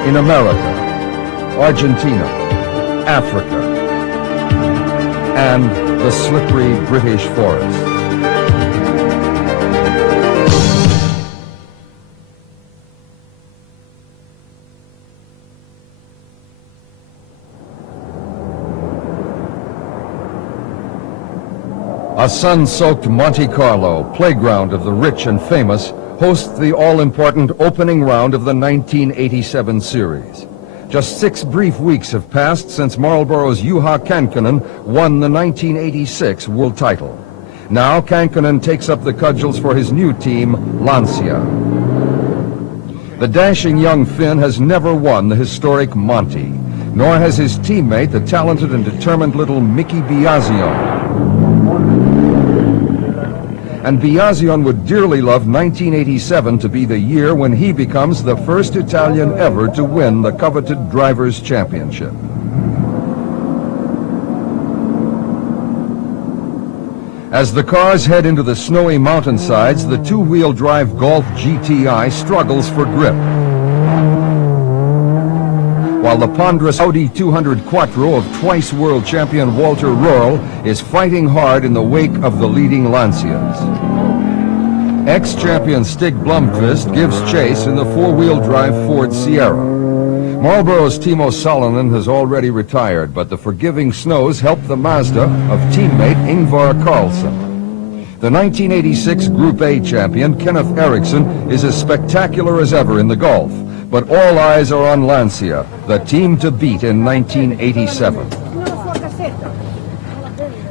In America, Argentina, Africa, and the slippery British forest. A sun-soaked Monte Carlo, playground of the rich and famous, hosts the all-important opening round of the 1987 series. Just 6 brief weeks have passed since Marlboro's Juha Kankkunen won the 1986 world title. Now Kankkunen takes up the cudgels for his new team, Lancia. The dashing young Finn has never won the historic Monte, nor has his teammate, the talented and determined little Mickey Biasion. And Biasion would dearly love 1987 to be the year when he becomes the first Italian ever to win the coveted Drivers' Championship. As the cars head into the snowy mountainsides, the two-wheel drive Golf GTI struggles for grip, while the ponderous Audi 200 Quattro of twice world champion Walter Röhrl is fighting hard in the wake of the leading Lancias. Ex-champion Stig Blomqvist gives chase in the four-wheel drive Ford Sierra. Marlboro's Timo Salonen has already retired, but the forgiving snows help the Mazda of teammate Ingvar Carlsson. The 1986 Group A champion Kenneth Eriksson is as spectacular as ever in the Golf, but all eyes are on Lancia, the team to beat in 1987.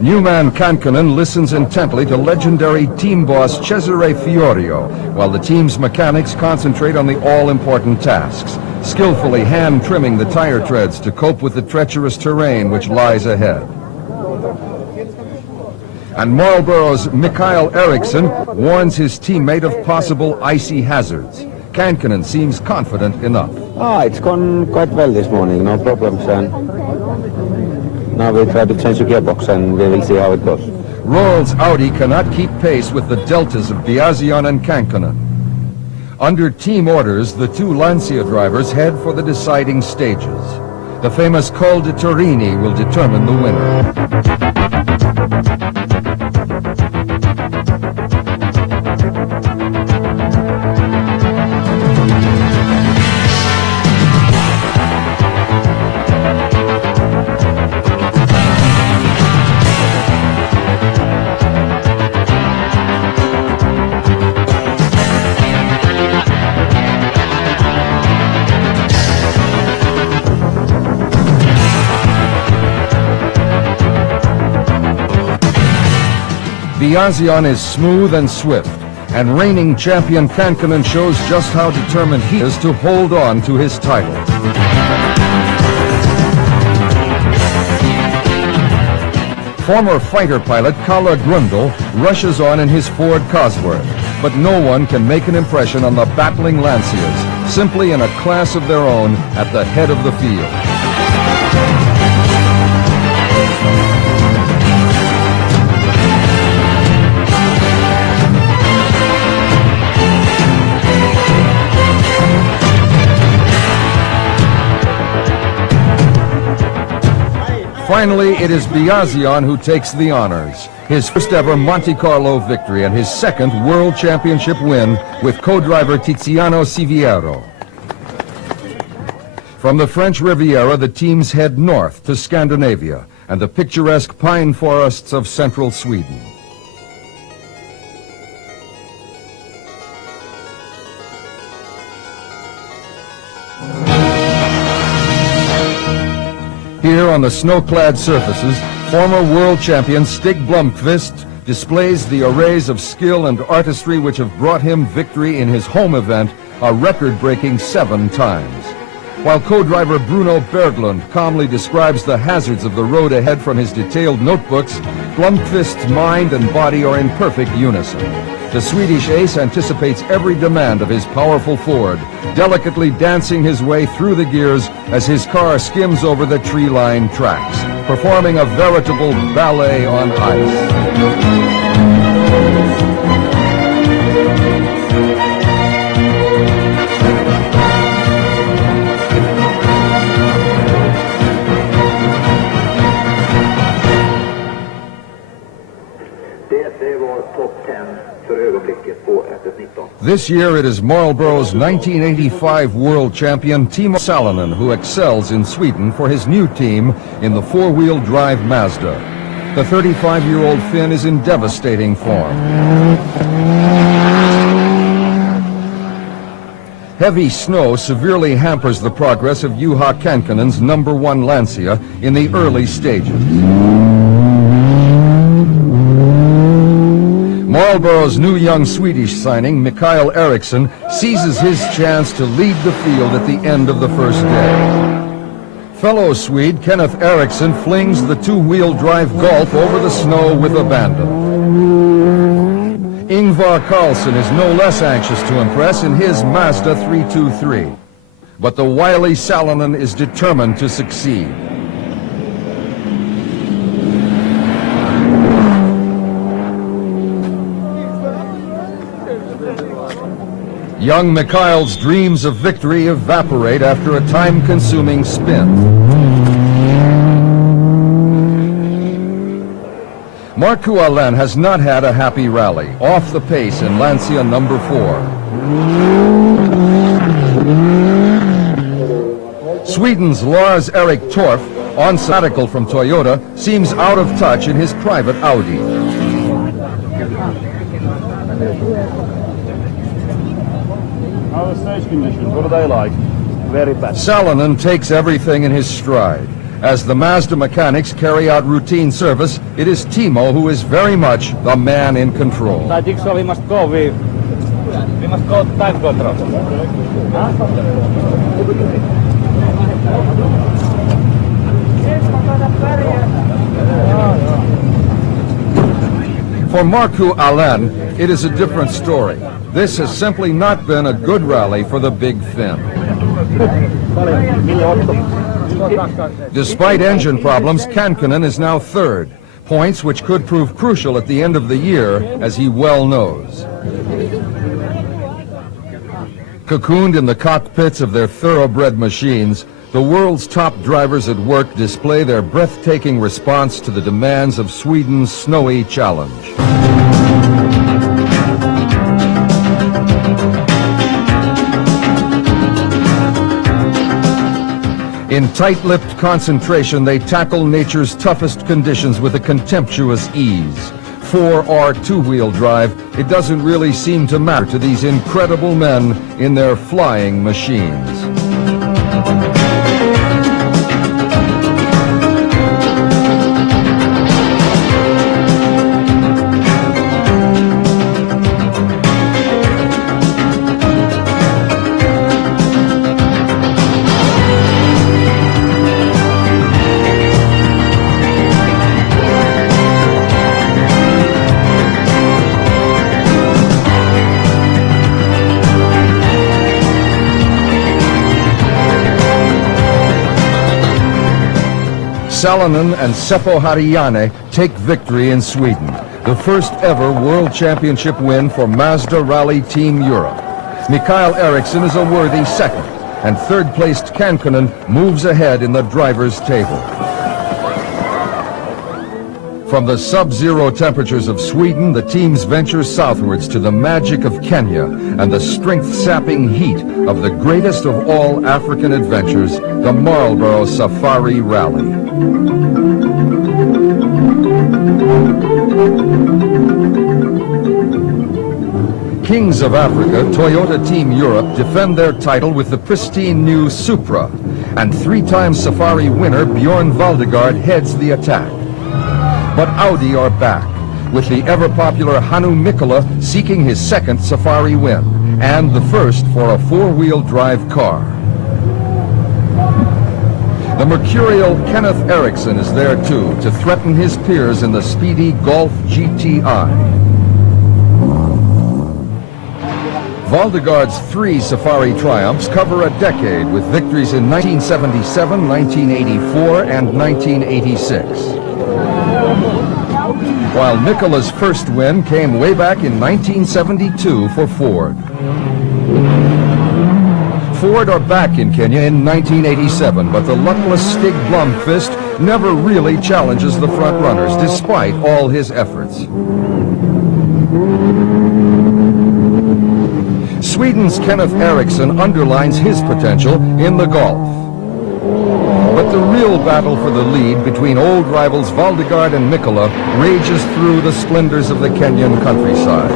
Newman Kankkunen listens intently to legendary team boss Cesare Fiorio, while the team's mechanics concentrate on the all-important tasks, skillfully hand-trimming the tire treads to cope with the treacherous terrain which lies ahead. And Marlboro's Mikael Eriksson warns his teammate of possible icy hazards. Kankkunen seems confident enough. It's gone quite well this morning, no problems. And now we try to change the gearbox and we will see how it goes. Röhrl's Audi cannot keep pace with the deltas of Biasion and Kankkunen. Under team orders, the two Lancia drivers head for the deciding stages. The famous Col de Torini will determine the winner. Biasion is smooth and swift, and reigning champion Kankkunen shows just how determined he is to hold on to his title. Former fighter pilot Kalle Grundle rushes on in his Ford Cosworth, but no one can make an impression on the battling Lancias, simply in a class of their own at the head of the field. Finally, it is Biazian who takes the honors. His first ever Monte Carlo victory and his second World Championship win with co-driver Tiziano Siviero. From the French Riviera, the teams head north to Scandinavia and the picturesque pine forests of central Sweden. Here on the snow-clad surfaces, former world champion Stig Blomqvist displays the arrays of skill and artistry which have brought him victory in his home event, a record-breaking 7 times. While co-driver Bruno Berglund calmly describes the hazards of the road ahead from his detailed notebooks, Blomqvist's mind and body are in perfect unison. The Swedish ace anticipates every demand of his powerful Ford, delicately dancing his way through the gears as his car skims over the tree-lined tracks, performing a veritable ballet on ice. This year it is Marlboro's 1985 world champion Timo Salonen who excels in Sweden for his new team in the four-wheel drive Mazda. The 35-year-old Finn is in devastating form. Heavy snow severely hampers the progress of Juha Kankkunen's #1 Lancia in the early stages. Marlboro's new young Swedish signing, Mikael Eriksson, seizes his chance to lead the field at the end of the first day. Fellow Swede Kenneth Eriksson flings the two-wheel drive Golf over the snow with abandon. Ingvar Carlsson is no less anxious to impress in his Mazda 323. But the wily Salonen is determined to succeed. Young Mikael's dreams of victory evaporate after a time-consuming spin. Markku Alén has not had a happy rally, off the pace in Lancia #4. Sweden's Lars-Erik Torp, on sabbatical from Toyota, seems out of touch in his private Audi. How are the stage conditions? What are they like? Very bad. Salonen takes everything in his stride. As the Mazda mechanics carry out routine service, it is Timo who is very much the man in control. I think so. We must go. We must go time control. For Markku Alén, it is a different story. This has simply not been a good rally for the Big Finn. Despite engine problems, Kankkunen is now third, points which could prove crucial at the end of the year, as he well knows. Cocooned in the cockpits of their thoroughbred machines, the world's top drivers at work display their breathtaking response to the demands of Sweden's snowy challenge. In tight-lipped concentration, they tackle nature's toughest conditions with a contemptuous ease. Four- or two-wheel drive, it doesn't really seem to matter to these incredible men in their flying machines. Salonen and Seppo Harjanne take victory in Sweden, the first ever World Championship win for Mazda Rally Team Europe. Mikael Eriksson is a worthy second, and third-placed Kankkunen moves ahead in the driver's table. From the sub-zero temperatures of Sweden, the teams venture southwards to the magic of Kenya and the strength-sapping heat of the greatest of all African adventures, the Marlborough Safari Rally. Kings of Africa, Toyota Team Europe, defend their title with the pristine new Supra, and three-time Safari winner Bjorn Valdegaard heads the attack. But Audi are back, with the ever-popular Hannu Mikkola seeking his second Safari win, and the first for a four-wheel drive car. The mercurial Kenneth Eriksson is there too, to threaten his peers in the speedy Golf GTI. Valdegaard's three Safari triumphs cover a decade, with victories in 1977, 1984, and 1986. While Mikkola's first win came way back in 1972 for Ford. Ford are back in Kenya in 1987, but the luckless Stig Blomqvist never really challenges the front runners, despite all his efforts. Sweden's Kenneth Eriksson underlines his potential in the Golf. But the real battle for the lead between old rivals Valdegaard and Mikkola rages through the splendors of the Kenyan countryside.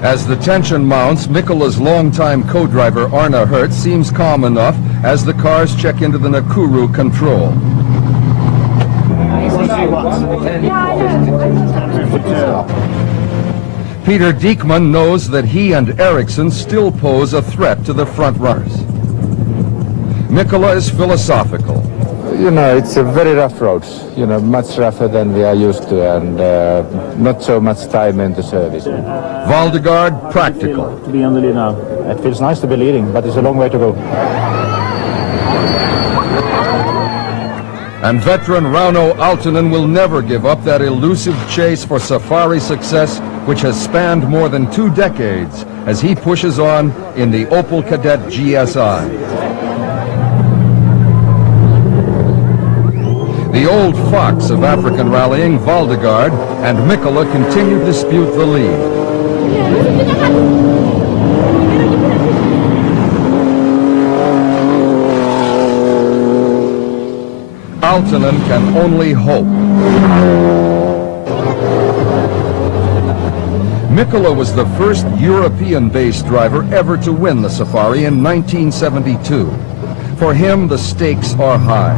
As the tension mounts, Mikkola's longtime co-driver Arne Hertz seems calm enough as the cars check into the Nakuru control. Peter Diekman knows that he and Eriksson still pose a threat to the front runners. Mikkola is philosophical. You know, it's a very rough roads, you know, much rougher than we are used to, and not so much time into service. Valdegaard, practical. To be on the lead now. It feels nice to be leading, but it's a long way to go. And veteran Rauno Aaltonen will never give up that elusive chase for Safari success, which has spanned more than 2 decades, as he pushes on in the Opel Kadett GSI. The old fox of African rallying, Valdegaard, and Mikkola continue to dispute the lead. Aaltonen can only hope. Mikkola was the first European-based driver ever to win the Safari in 1972. For him, the stakes are high.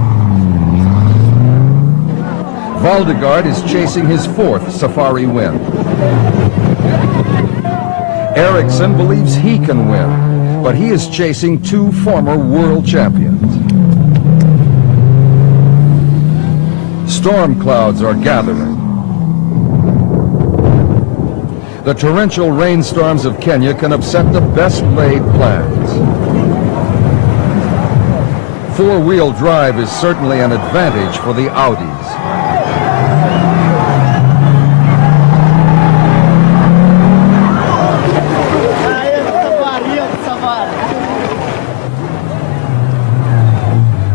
Valdegaard is chasing his 4th Safari win. Eriksson believes he can win, but he is chasing 2 former world champions. Storm clouds are gathering. The torrential rainstorms of Kenya can upset the best laid plans. 4-wheel drive is certainly an advantage for the Audis.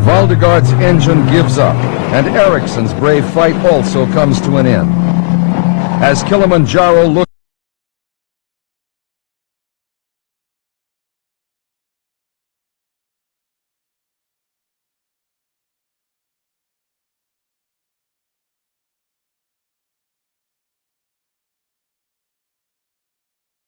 Valdegaard's engine gives up, and Eriksson's brave fight also comes to an end. As Kilimanjaro looks